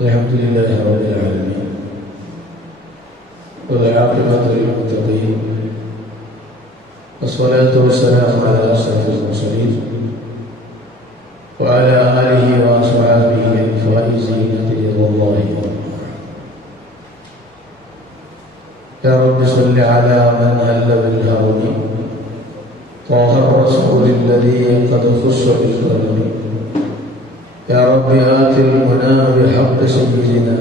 الحمد لله رب العالمين والعاقبة للمتقين والصلاة والسلام على أشرف المرسلين وعلى آله وأصحابه الفائزين برضا الله. يا رب صل على من هل بالهرم طه الرسول الذي قد خص بالكرم. يا رب آت المنى بحق سيدنا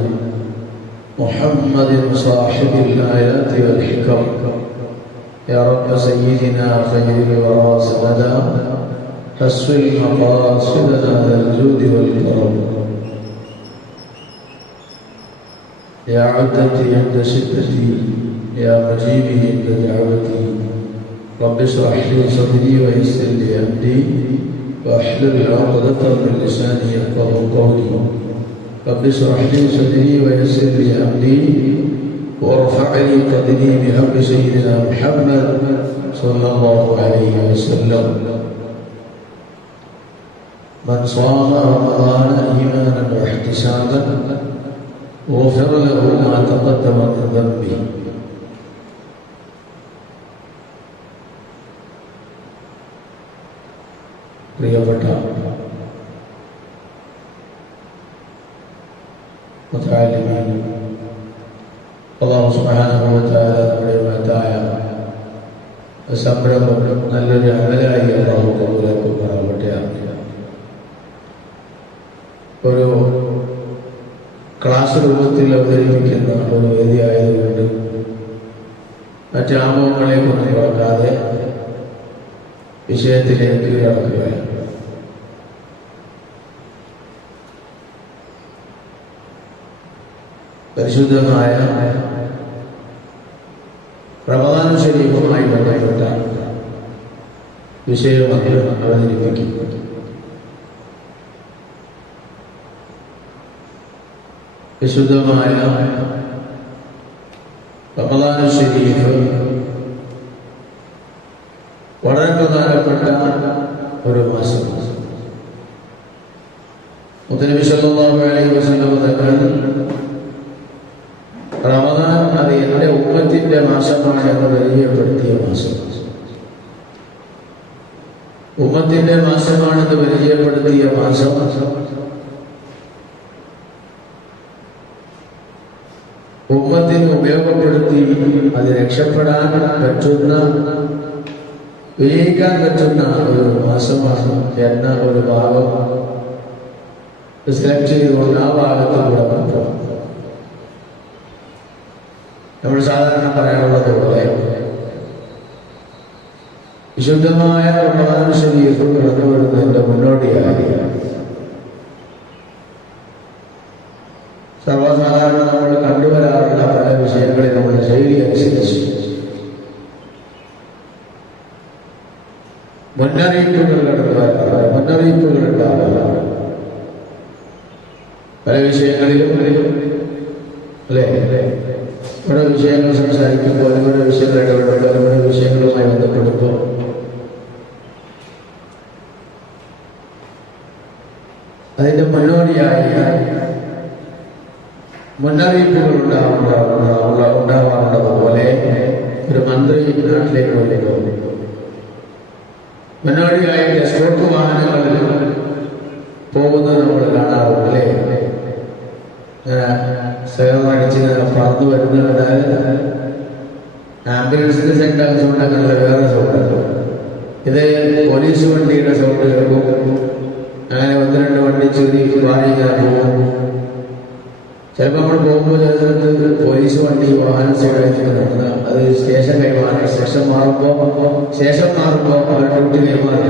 محمد صاحب الآيات والحكم. يا رب سيدنا خير الورى سندا حسن مقاصدنا ذا الجود والكرم. يا عدتي عند شدتي يا مجيبي عند دعوتي رب اشرح لي صدري ويسر لي أمري واحلل عقدة من لساني يفقهوا قولي. رب اشرح لي صدري ويسر لي أمري وارفع لي قدري بحق سيدنا محمد صلى الله عليه وسلم. من صام رمضان إيمانا واحتسابا غفر له ما تقدم من ذنبه. പ്രിയപ്പെട്ട മുതഅല്ലിമീൻ, അല്ലാഹു സുബ്ഹാനഹു വ തആല നമ്മുടെ മഹത്തായ സംരംഭം നല്ലൊരു അമലായി അല്ലാഹു കബൂലാക്കുമാറാവട്ടെ. ഒരു ക്ലാസ് രൂപത്തിൽ അവതരിപ്പിക്കുന്ന ഒരു വേദിയായതുകൊണ്ട് മറ്റ് ആമുഖങ്ങളെക്കൊന്നും നോക്കാതെ വിഷയത്തിലേക്ക് കടക്കുകയാണ്. പരിശുദ്ധമായ റമദാൻ ശരീഫുമായി ബന്ധപ്പെട്ട വിഷയമാണ് അവതരിപ്പിക്കുന്നത്. വിശുദ്ധമായ റമദാൻ ശരീഫ് വളരെ പ്രധാനപ്പെട്ട ഒരു മാസം. മുത്തനബി സല്ലല്ലാഹു അലൈഹി വസല്ലം തങ്ങൾ റമദാൻ അത് എൻ്റെ ഉമ്മത്തിന്റെ മാസമാണ് എന്ന് പരിചയപ്പെടുത്തിയ മാസം. ഉമ്മത്തിന്റെ മാസമാണെന്ന് പരിചയപ്പെടുത്തിയ മാസം ഉമ്മത്തിന് ഉപയോഗപ്പെടുത്തി അത് രക്ഷപ്പെടാൻ പറ്റുന്ന, വിജയിക്കാൻ പറ്റുന്ന ഒരു മാസമാണ് എന്ന ഒരു ഭാഗം സെലക്ട് ചെയ്തുകൊണ്ട് ആ ഭാഗത്തിലൂടെ മാത്രം നമ്മൾ സാധാരണ പറയാനുള്ളത് പോലെ വിശുദ്ധമായ റമദാൻ ശരീഫ് കടന്നു വരുന്നതിന്റെ മുന്നോടിയായി സർവ്വസാധാരണ നമ്മൾ കണ്ടുവരാറുള്ള പല വിഷയങ്ങളിൽ നമ്മുടെ ശൈലി അനുസരിച്ച് മുന്നറിയിപ്പുകൾ കടന്നു വരാറുണ്ട്, മുന്നറിയിപ്പുകൾ ഉണ്ടാകാറുണ്ട് പല വിഷയങ്ങളിലും. അല്ലേ, ഓരോ വിഷയങ്ങൾ സംസാരിക്കുമ്പോൾ ഓരോ വിഷയങ്ങൾ ഇടപെടുമ്പോൾ ഓരോ വിഷയങ്ങളുമായി ബന്ധപ്പെടുമ്പോൾ അതിന്റെ മുന്നോടിയായി മുന്നറിയിപ്പുകൾ ഉണ്ടാവാറുള്ളത് പോലെ ഒരു മന്ത്രി നാട്ടിലേക്ക് വന്നിട്ട് മുന്നോടിയായി എസ്കോർട്ട് വാഹനങ്ങളിൽ പോകുന്നത് നമ്മൾ കാണാറുണ്ട്. അല്ലേ, സേവനടിച്ച് പറന്നു വരുന്നവരാൽ ആംബുലൻസിന്റെ സെൻഡ് സൗണ്ട് അങ്ങനെയുള്ള വേറെ സൗണ്ട്, ഇത് പോലീസ് വണ്ടിയുടെ സൗണ്ട് കേൾക്കും. അങ്ങനെ ഒന്ന് രണ്ട് വണ്ടി ചൂരി വാങ്ങിക്കാൻ പോകും. ചിലപ്പോൾ നമ്മൾ പോകുമ്പോൾ ചില സ്ഥലത്ത് പോലീസ് വണ്ടി വാഹനം സൈഡായിട്ട് നടന്ന അത് സ്റ്റേഷൻ കൈമാറി സ്റ്റേഷൻ മാറുമ്പോൾ അവർ ഡ്യൂട്ടി കൈമാറി.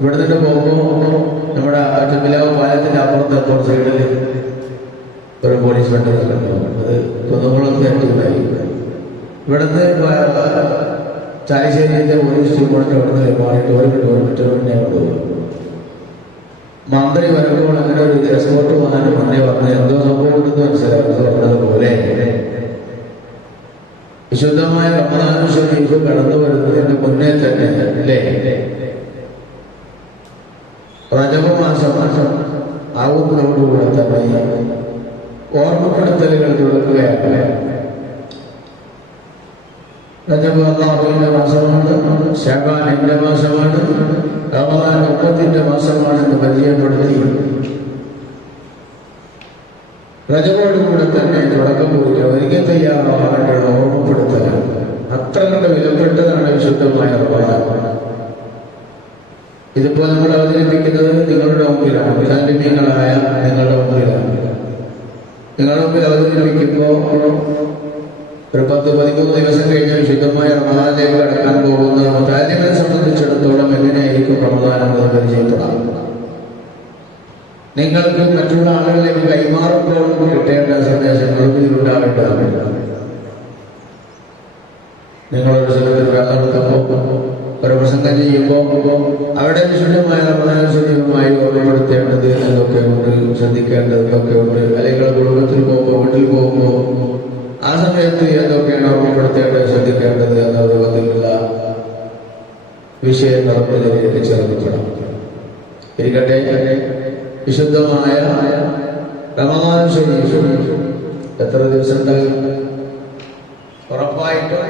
ഇവിടെ നിന്ന് പോകുമ്പോൾ നമ്മുടെ ചെമ്പിലാവ് പാലത്തിന്റെ അപ്പുറത്തെ സൈഡിൽ ഒരു പോലീസ് വണ്ടി ഉണ്ടാവും. അത് കുന്നംകുളത്ത് ഏറ്റവുണ്ടായി. ഇവിടുന്ന് ചാലിശ്ശേരിയിലെ പോലീസ് സ്റ്റേഷനിൽ അവിടുന്ന് കൈമാറിയിട്ട് ഒരു കിലോമീറ്റർ മുന്നേ കൊണ്ടുപോകും. മന്ത്രി വരുമ്പോൾ അങ്ങനെ ഒരു എസ്കോർട്ട് വാഹനം മുന്നേ പറഞ്ഞ് എന്തോ സംഭവം ഉണ്ടെന്ന് മനസ്സിലാക്കുന്നതുപോലെ വിശുദ്ധമായ റമദാൻ ശരീഫ് കടന്നു വരുന്നതിന് മുന്നേ തന്നെ അല്ലേ റജബ് മാസം ആവുന്നതോടുകൂടെ തന്നെ ഓർമ്മപ്പെടുത്തലുകൾ തുടങ്ങുകയാണ്. റജബ് അല്ലാഹുവിന്റെ മാസമാണ്, ശഅബാൻ എന്റെ മാസമാണ്, റമദാൻ ഉമ്മത്തിന്റെ മാസമാണെന്ന് പരിചയപ്പെടുത്തി റജബോടുകൂടെ തന്നെ തുടക്കം കുറിക്കുക. ഒരിക്കൽ തയ്യാറാവാനുള്ള ഓർമ്മപ്പെടുത്തലാണ്. അത്ര കണ്ട് വിലപ്പെട്ടതാണ് വിശുദ്ധമായ റമദാൻ. ഇതിപ്പോ നമ്മൾ അവതരിപ്പിക്കുന്നത് നിങ്ങളുടെ മുമ്പിലാണ്, മുതാലിമീങ്ങളായ നിങ്ങളുടെ മുമ്പിലാണ്. നിങ്ങളുടെ മുമ്പിൽ അവതരിപ്പിക്കുമ്പോൾ ഒരു 10-13 ദിവസം കഴിഞ്ഞ് വിശുദ്ധമായ റമദാനിലേക്ക് കടക്കാൻ പോകുന്ന മുതാലിമിനെ സംബന്ധിച്ചിടത്തോളം എങ്ങനെയായിരിക്കും റമദാൻ എന്നത് പരിചയപ്പെടാം. നിങ്ങൾക്ക് മറ്റുള്ള ആളുകളിലേക്ക് കൈമാറുമ്പോൾ കിട്ടേണ്ട സന്ദേശങ്ങൾക്ക് ഇതിലുണ്ടാവേണ്ടതാണ്. നിങ്ങളൊരു സ്ഥലത്ത് നടത്തുമ്പോൾ ഒരു പ്രസംഗം ചെയ്യുമ്പോൾ അവിടെ വിശുദ്ധമായ റമദാൻ ശരീരമായി ഓർമ്മപ്പെടുത്തേണ്ടത് എന്നൊക്കെ ഉണ്ട്, ശ്രദ്ധിക്കേണ്ടതൊക്കെ ഉണ്ട്. അല്ലെങ്കിൽ കുടുംബത്തിൽ പോകുമ്പോൾ, വീട്ടിൽ പോകുമ്പോൾ ആ സമയത്ത് എന്തൊക്കെയാണ് ഓർമ്മപ്പെടുത്തേണ്ടത്, ശ്രദ്ധിക്കേണ്ടത് എന്ന രൂപത്തിലുള്ള വിഷയങ്ങൾ ഇതിലേക്ക് ചേർന്നിക്കണം. ഇരിക്കട്ടെ, വിശുദ്ധമായ റമദാൻ ശരീരം എത്ര ദിവസം ഉണ്ടാകും? ഉറപ്പായിട്ടും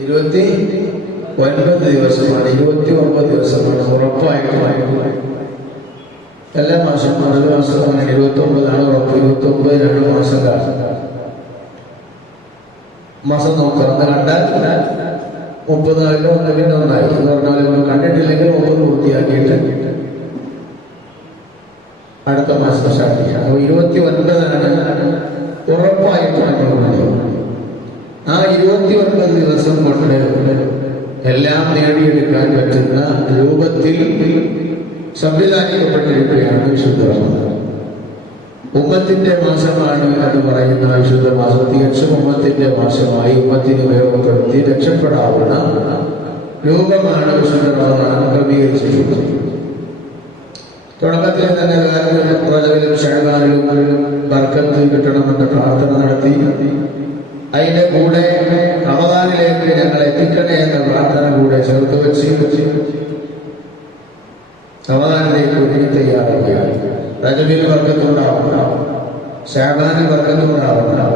29 ദിവസമാണ്. 29 ദിവസമാണ് ഉറപ്പായിട്ടും. എല്ലാ മാസം 1 മാസമാണ്, 29 ഉറപ്പ്. 29 2 മാസം മാസം നോക്കണം. കണ്ടാൽ 30 ആയാലും ഒന്നെങ്കിൽ ഒന്നായി എന്ന് പറഞ്ഞാൽ, കണ്ടിട്ടില്ലെങ്കിൽ 30 പൂർത്തിയാക്കിയിട്ട് അടുത്ത മാസം സ്റ്റാർട്ട് ചെയ്യാം. 29 ഉറപ്പായിട്ടും. ആ 29 ദിവസം കൊണ്ട് എല്ലാം നേടിയെടുക്കാൻ പറ്റുന്ന രൂപത്തിൽ സംവിധാനിക്കപ്പെട്ടിരിക്കുകയാണ് വിശുദ്ധ റമദാൻ. ഉമ്മത്തിന്റെ മാസമാണ് എന്ന് പറയുന്ന വിശുദ്ധ മാസം തികച്ചും ഉമ്മത്തിന്റെ മാസമായി ഉമ്മത്തിന് ഉപയോഗപ്പെടുത്തി രക്ഷപ്പെടാവുന്ന രൂപമാണ് വിശുദ്ധ റമദാൻ ക്രമീകരിച്ചിട്ടുള്ളത്. തുടക്കത്തിൽ തന്നെ റജബിലും ശഅബാനിലും ബർക്കത്ത് കിട്ടണമെന്ന് പ്രാർത്ഥന നടത്തി. അതിന്റെ കൂടെ റമദാനിലേക്ക് ഞങ്ങൾ എത്തിക്കണേ എന്ന പ്രാർത്ഥന കൂടെ ചേർത്ത് വെച്ച് റമദാനിലേക്ക് ഒരുങ്ങി തയ്യാറാവുകയാണ്. റജബിൽ ബർക്കത്തുണ്ടാവണം, ശഅബാനിൽ ബർക്കത്തുണ്ടാവണം.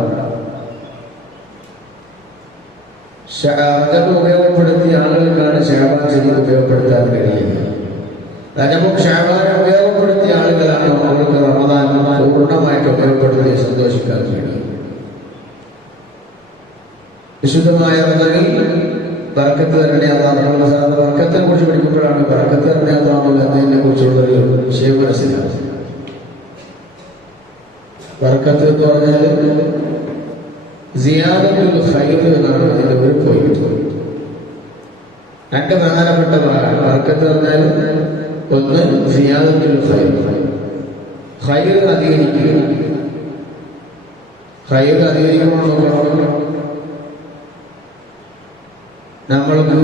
റജബ് ഉപയോഗപ്പെടുത്തിയ ആളുകൾക്കാണ് ശഅബാൻ ശരിക്കും ഉപയോഗപ്പെടുത്താൻ കഴിയുന്നത്. റജബും ശഅബാനും ഉപയോഗപ്പെടുത്തിയ ആളുകളാണ് അവർക്ക് റമദാൻ പൂർണ്ണമായിട്ട് ഉപയോഗപ്പെടുത്തി സന്തോഷിക്കാൻ കഴിയുന്നത്. വിശുദ്ധമായ റജബിൽ ബർക്കത്ത് തരണേ അല്ലാഹു. ബർക്കത്തിനെ കുറിച്ച് പഠിക്കുമ്പോഴാണ് ബർക്കത്ത് തരണേ അല്ലാഹു എന്നതിനെ കുറിച്ചുള്ളൊരു വിഷയം മനസ്സിലാക്കുന്നത്. ബർക്കത്ത് എന്ന് പറഞ്ഞാൽ സിയാദത്തുൽ ഖൈർ എന്നാണ് അതിന്റെ ഒരു പോയിന്റ്. 2 പ്രധാനപ്പെട്ട ഭാഗമാണ് ബർക്കത്ത് പറഞ്ഞാൽ. ഒന്ന് സിയാദത്തുൽ ഖൈർ, ഖൈർ അധികരിക്കുക. ഖൈർ അധികരിക്കണമെന്ന് നമ്മൾക്ക്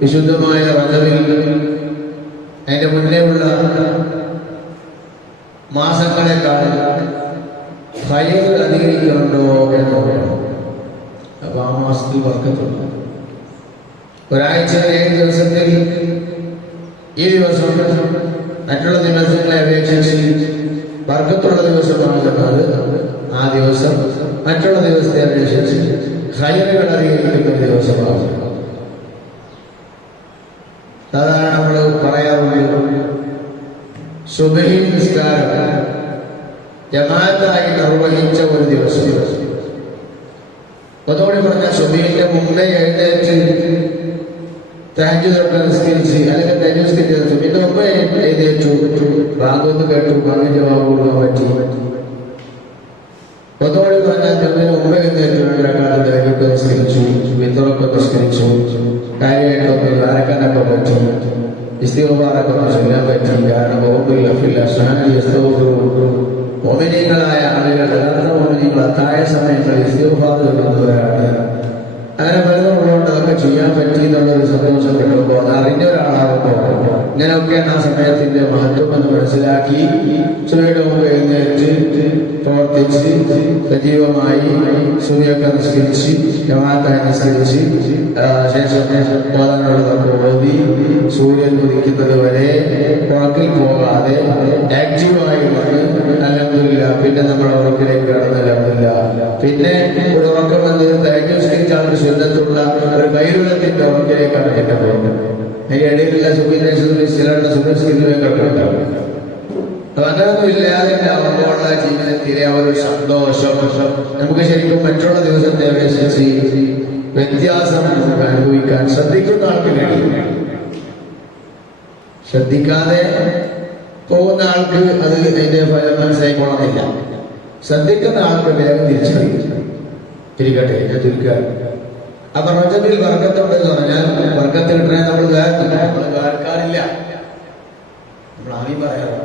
വിശുദ്ധമായ റജബിൽ അതിന്റെ മുന്നേയുള്ള മാസങ്ങളെക്കാൾ ഖൈർ അധികരിക്കുന്നുണ്ടോ എന്ന് നോക്കണം. അപ്പൊ ആ മാസത്തിൽ ബർക്കത്തുണ്ട്. ഒരാഴ്ച 7 ദിവസത്തിൽ ഈ ദിവസം മറ്റുള്ള ദിവസങ്ങളെ അപേക്ഷിച്ച് ബർക്കത്തുള്ള ദിവസമാകുന്നത് ആ ദിവസം മറ്റുള്ള ദിവസത്തെ അപേക്ഷിച്ച് ഖൈറുകൾ അധികരിക്കുന്ന ദിവസമാകും. സാധാരണ നമ്മൾ പറയാറുണ്ട്, സുബ്ഹി നിസ്കാരം ജമാഅത്തായി നിർവഹിച്ച ഒരു ദിവസം. അതോടെ പറഞ്ഞ സുബ്ഹിന്റെ മുമ്പേ എഴുന്നേറ്റ് തഹജ്ജുദ് നിസ്കരിച്ച്, അല്ലെങ്കിൽ തഹജ്ജുദ് നിസ്കരിച്ചു സുബ്ഹിന്റെ മുമ്പേ എഴുന്നേറ്റു, ബാങ്കൊന്ന് കേട്ടു, ബാങ്കിന്റെ ജവാബ് കൊടുക്കാൻ പറ്റി. അതോടെ പറഞ്ഞാൽ ജുമയിന് മുമ്പേ എഴുന്നേറ്റു, 2 റക്അത്ത് തഹജ്ജുദ് നിസ്കരിച്ചു, വിത്തറൊക്കെ നിസ്കരിച്ചു, കാര്യമായിട്ടൊക്കെ ദ്വാരക്കാനൊക്കെ പറ്റി, ഇസ്തിഗ്ഫാറൊക്കെ ചൊല്ലാൻ പറ്റി. കാരണം മോമിനീങ്ങളായ ആളുകൾ, യഥാർത്ഥ മോമിനീങ്ങൾ അത്തായ സമയങ്ങളിൽ ഇസ്തിഗ്ഫാർ ചൊല്ലുന്നവരാണ്. അങ്ങനെ പലതുമുള്ളതുകൊണ്ട് അതൊക്കെ ചെയ്യാൻ പറ്റി എന്നുള്ളൊരു സന്തോഷം കിട്ടുമ്പോൾ, അത് അറിഞ്ഞ ഒരാളാകുമ്പോൾ ഇങ്ങനെയൊക്കെയാണ് ആ സമയത്തിന്റെ മഹത്വം എന്ന് മനസ്സിലാക്കി സുബഹിയുടെ മുമ്പ് എഴുന്നേറ്റ് പ്രവർത്തിച്ച് സജീവമായി സുബഹിയൊക്കെ നിസ്കരിച്ച് ജമാഅത്തായി നിസ്കരിച്ച് ശേഷം ഓതാനുള്ളതൊക്കെ ഓതി സൂര്യൻ ഉദിക്കുന്നത് വരെ ഉറക്കിൽ പോകാതെ ആക്റ്റീവായി വന്ന് അൽഹംദുലില്ലാ പിന്നെ നമ്മൾ ഉറക്കിലേക്ക് കടന്നില്ല. പിന്നെ ഒരു ഉറക്കം വന്ന് തേജസ്കരിച്ചാണ് ശുദ്ധത്തുള്ള ഒരു കൈരുളത്തിന്റെ ഉറക്കിലേക്കാണ് പിന്നെ പോകുന്നത്. അതിന്റെ ഇടയിലുള്ള ചിലരുടെ സുഖസ്ഥിതികളൊക്കെ ഉണ്ടാവും. അപ്പൊ അങ്ങനൊന്നും ഇല്ലാതെ ഉണ്ടാവുമ്പോഴുള്ള ജീവിതത്തിലെ ആ ഒരു സന്തോഷം നമുക്ക് ശരിക്കും മറ്റുള്ള ദിവസത്തെ അപേക്ഷിച്ച് വ്യത്യാസം നമുക്ക് അനുഭവിക്കാൻ ശ്രദ്ധിക്കുന്ന ആൾക്ക് കഴിയും. ശ്രദ്ധിക്കാതെ പോകുന്ന ആൾക്ക് അത് അതിന്റെ ഫലം മനസ്സിലായിക്കൊള്ളുന്നില്ല. ശ്രദ്ധിക്കുന്ന ആൾക്ക് വേഗം തിരിച്ചറിയും. തിരികട്ടെ, ഞാൻ തിരിക്കുക. അപ്പൊ റജബിൽ വർഗത്തുണ്ടെന്ന് പറഞ്ഞാൽ വർഗത്ത് കിട്ടണേ നമ്മൾ കേൾക്കാറില്ല, നമ്മൾ ആദ്യം പറയാറ്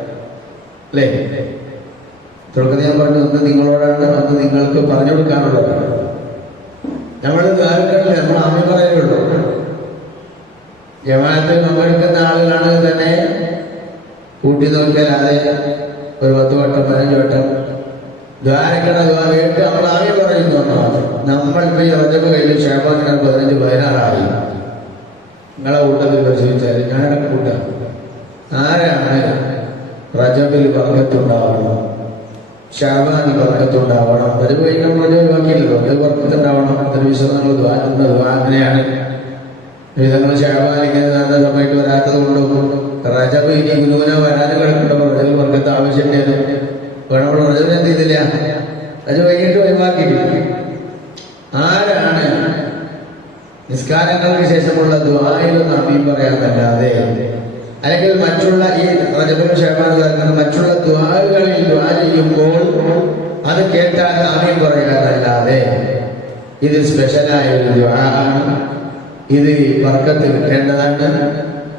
അല്ലേ? തുടക്കത്തിൽ ഞാൻ പറഞ്ഞു, ഒന്ന് നിങ്ങളോടാണ്, ഒന്ന് നിങ്ങൾക്ക് പറഞ്ഞു കൊടുക്കാനുള്ളതാണ്. നമ്മൾ കേൾക്കണില്ല, നമ്മൾ ആദ്യം പറയാനുള്ളൂ. ജമാഅത്തിൽ പങ്കെടുക്കുന്ന ആളുകളാണെങ്കിൽ തന്നെ കൂട്ടി നോക്കിയാൽ ഒരു 10 വട്ടം 15 വട്ടം ദ്വാരക്കണ കേട്ട് നമ്മൾ ആകെ പറയുന്നു. നമ്മൾ ഇപ്പൊ ഈ റജബ് കഴിഞ്ഞ് ഷാബാൻ 15-16 ആയി. നിങ്ങളെ കൂട്ടത്തിൽ പരിശോധിച്ചാൽ ഞാനൊക്കെ കൂട്ടാം. ആരാണ് റജബിൽ ബർക്കത്തുണ്ടാവണം, ഷാബാനിൽ ബർക്കത്തുണ്ടാവണം? റജബ് കഴിഞ്ഞാൽ ബാക്കിയല്ലോ, അത് ബർക്കത്തുണ്ടാവണം. അതിന് വിശദങ്ങൾ അങ്ങനെയാണ്. വിധങ്ങൾ ഷാബാനിക്ക് നല്ല സമയത്ത് വരാത്തത് കൊണ്ടും റജബ് ഇനി ഗുരുവിനെ വരാൻ കിടക്കണ്ടോ? റജബിൽ ബർക്കത്ത് ആവശ്യമുണ്ട്. നമ്മൾ റജബിന് എന്ത് ചെയ്തില്ല, റജബ് കഴിഞ്ഞിട്ട് ഒഴിവാക്കിയിട്ടില്ല. ആരാണ് നിസ്കാരങ്ങൾക്ക് ശേഷമുള്ള ദുആയിലൊന്നും ആമീൻ പറയാന്നല്ലാതെ, അല്ലെങ്കിൽ മറ്റുള്ള ഈ റജബുൽ ഷഅബാൻ നടക്കുന്ന മറ്റുള്ള ദുആകളിൽ ദുആ ചെയ്യുമ്പോൾ അത് കേട്ടാൽ ആമീൻ പറയാന്നല്ലാതെ ഇത് സ്പെഷ്യലായ ഒരു ദുആ ആണ്. ഇത് ബർക്കത്ത് കിട്ടേണ്ടതാണ്.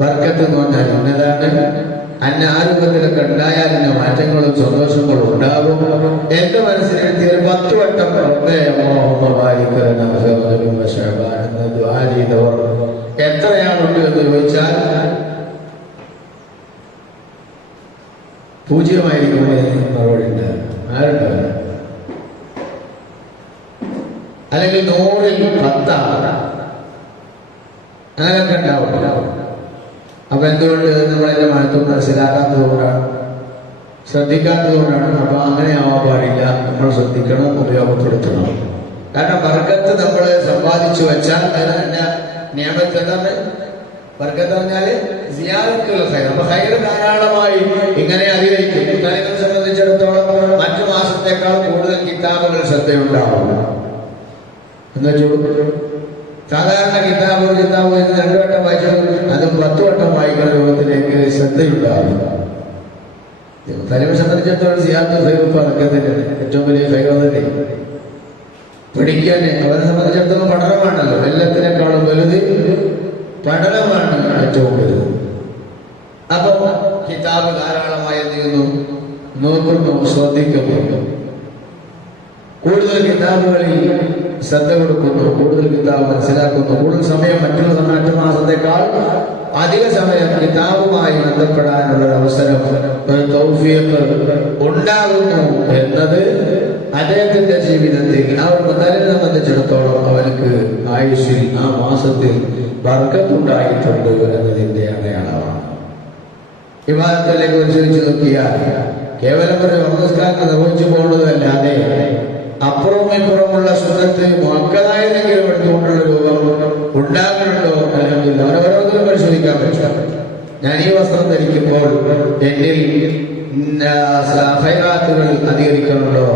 ബർക്കത്ത് എന്ന് പറഞ്ഞാൽ ഇന്നതാണ്. അന്ന ആരോഗ്യത്തിലൊക്കെ ഉണ്ടായാൽ എന്റെ മാറ്റങ്ങളും സന്തോഷങ്ങളും ഉണ്ടാകും. എന്റെ മനസ്സിലെത്തി ഒരു 10 വട്ടം എന്ന് ദുആ ചെയ്തവർ എത്രയാളുണ്ട് എന്ന് ചോദിച്ചാൽ 0 മറുപടി ഉണ്ടാകും. ആരുണ്ടാവില്ല. അല്ലെങ്കിൽ 100-ൽ 10 അങ്ങനെയൊക്കെ ഉണ്ടാവില്ല. അപ്പൊ എന്തുകൊണ്ട് നമ്മളതിന്റെ മഹത്വം മനസ്സിലാക്കാത്തത് കൊണ്ടാണ്, ശ്രദ്ധിക്കാത്തത് കൊണ്ടാണ്. അപ്പൊ അങ്ങനെ ആവാൻ പാടില്ല. നമ്മൾ ശ്രദ്ധിക്കണം, ഉപയോഗപ്പെടുത്തണം. കാരണം ബർക്കത്ത് നമ്മൾ സമ്പാദിച്ചു വെച്ചാൽ അതിന് തന്നെ നിയമത്തിൽ എന്താണ് ബർക്കത്ത് പറഞ്ഞാല് സിയാറത്തുൽ ഖൈർ. അപ്പൊ ഖൈർ ധാരാളമായി ഇങ്ങനെ അധികരിക്കും. കാര്യങ്ങളെ സംബന്ധിച്ചിടത്തോളം മറ്റു മാസത്തേക്കാൾ കൂടുതൽ കിതാബുകൾ ശ്രദ്ധയുണ്ടാവും എന്ന് വെച്ചു. സാധാരണ കിതാബ് 2 വട്ടം വായിച്ചാൽ അതും 10 വട്ടം വായിക്കുന്ന രൂപത്തിലേക്ക് ശ്രദ്ധയുണ്ടാവും. തലവെ സംബന്ധിച്ചിടത്തോളം സിയാറത്തുൽ ഏറ്റവും വലിയ ഫൈവതന്നെ പഠിക്കാൻ. അവരെ സംബന്ധിച്ചിടത്തോളം പഠനമാണല്ലോ, എല്ലാത്തിനേക്കാളും വലുത് പഠനമാണ് ഏറ്റവും വലുത്. അപ്പൊ കിതാബ് ധാരാളമായി എന്ത് ചെയ്യുന്നു, നോക്കുന്നു, ശ്രദ്ധിക്കുന്നു. കൂടുതൽ കിതാബുകളിൽ ശ്രദ്ധ കൊടുക്കുന്നു, കൂടുതൽ കിതാബ് മനസ്സിലാക്കുന്നു. കൂടുതൽ സമയം മറ്റു മാസത്തേക്കാൾ അധിക സമയം കിതാബുമായി ബന്ധപ്പെടാനുള്ള അവസരം, ഒരു തൗഫീഖ് ഉണ്ടാകുന്നു എന്നത് അദ്ദേഹത്തിന്റെ ജീവിതത്തിൽ ആ ഒരു മുതലിനെ സംബന്ധിച്ചിടത്തോളം അവർക്ക് ആയുഷിൽ ആ മാസത്തിൽ ബർക്കത്തുണ്ടായിട്ടുണ്ട് എന്നതിന്റെ അടയാളമാണ്. ഇബാദത്തിലേക്ക് പരിശോധിച്ച് നോക്കിയാൽ കേവലം ഒരു നമസ്കാരം നിർവഹിച്ചു പോകുന്നതല്ലാതെ അപ്പുറവും ഇപ്പുറമുള്ള സുന്നത്ത് മക്കളായതെങ്കിലും എടുത്തുകൊണ്ടുള്ള രൂപം ഉണ്ടാകുന്നുണ്ടോ? അല്ലെങ്കിൽ ഓരോരുത്തരും പരിശോധിക്കാൻ പറ്റും. ഞാൻ ഈ വസ്ത്രം ധരിക്കുമ്പോൾ എന്നിൽ ഖൈറാത്തുകൾ അധികരിക്കുന്നുണ്ടോ?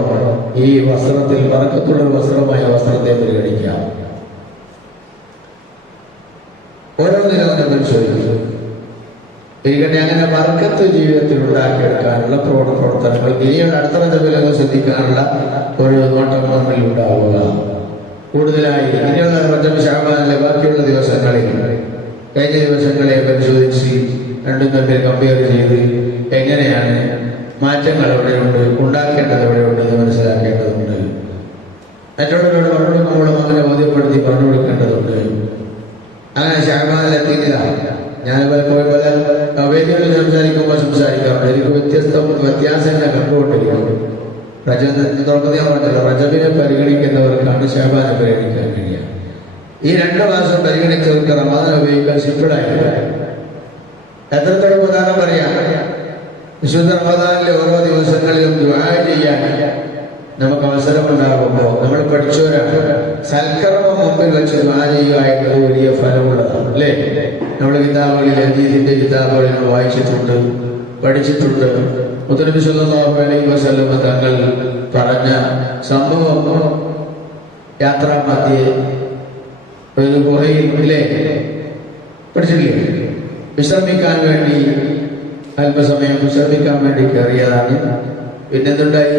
ഈ വസ്ത്രത്തിൽ ബർക്കത്തുള്ള വസ്ത്രമായ വസ്ത്രത്തെ പരിഗണിക്കാം. ഓരോന്നിനും നമ്മൾ പരിശോധിക്കും. ഇരിക്കട്ടെ, അങ്ങനെ ബർക്കത്ത് ജീവിതത്തിൽ ഉണ്ടാക്കിയെടുക്കാനുള്ള പ്രവർത്തനങ്ങൾ ഇനിയുള്ള അടുത്ത റജബിലൊക്കെ ശ്രദ്ധിക്കാനുള്ള ഒരു നോട്ടം നമ്മിൽ ഉണ്ടാവുക. കൂടുതലായി ഇനിയുള്ള റജബ് ശഅബാനിലെ ബാക്കിയുള്ള ദിവസങ്ങളിൽ കഴിഞ്ഞ ദിവസങ്ങളെ പരിശോധിച്ച് രണ്ടും തമ്മിൽ കമ്പയർ ചെയ്ത് എങ്ങനെയാണ് മാറ്റങ്ങൾ എവിടെയുണ്ട്, ഉണ്ടാക്കേണ്ടത് എവിടെയുണ്ട് എന്ന് മനസ്സിലാക്കേണ്ടതുണ്ട്. മറ്റുള്ളവരോട് പറഞ്ഞു കൊടുക്കുമ്പോഴും അങ്ങനെ ബോധ്യപ്പെടുത്തി പറഞ്ഞു കൊടുക്കേണ്ടതുണ്ട്. അങ്ങനെ ശഅബാനിലെത്തിയില്ല. ഞാൻ പലപ്പോഴും പല വേദികളിൽ സംസാരിക്കാറുണ്ട്. എനിക്ക് വ്യത്യാസങ്ങളെ കണ്ടുകൊണ്ടിരിക്കുന്നു. തുടക്കത്തിൽ ഞാൻ പറഞ്ഞല്ലോ, റജബിനെ പരിഗണിക്കുന്നവർക്കാണ് ശഅബാനെ പരിഗണിക്കാൻ കഴിയുക. ഈ 2 മാസം പരിഗണിച്ചവർക്ക് റമദാൻ ഉപയോഗിക്കാൻ സിമ്പിളായില്ല. എത്രത്തോളം ഉദാഹരണം പറയാം. വിശുദ്ധ റമദാനിലെ ഓരോ ദിവസങ്ങളിലും ദുആ ചെയ്യാൻ നമുക്ക് അവസരമുണ്ടാകുമ്പോൾ നമ്മൾ പഠിച്ചവരാണ്. സൽക്കർമ്മം മുമ്പിൽ വെച്ച് ദുആ ചെയ്യുക എന്നത് വലിയ ഫലമുള്ളതാണ് അല്ലേ? നമ്മൾ കിതാബുകളിൽ ഹദീസിന്റെ കിതാബുകളിൽ വായിച്ചിട്ടുണ്ട്, പഠിച്ചിട്ടുണ്ട്. മുത്തനബി സല്ലല്ലാഹു അലൈഹി വസല്ലം തങ്ങൾ പറഞ്ഞ സംഭവം യാത്രാമധ്യേ ഒരു ഗുഹയിൽ പഠിച്ചിട്ടില്ലേ? വിശ്രമിക്കാൻ വേണ്ടി അല്പസമയം വിശ്രമിക്കാൻ വേണ്ടി കയറിയതാണ്. പിന്നെന്തുണ്ടായി?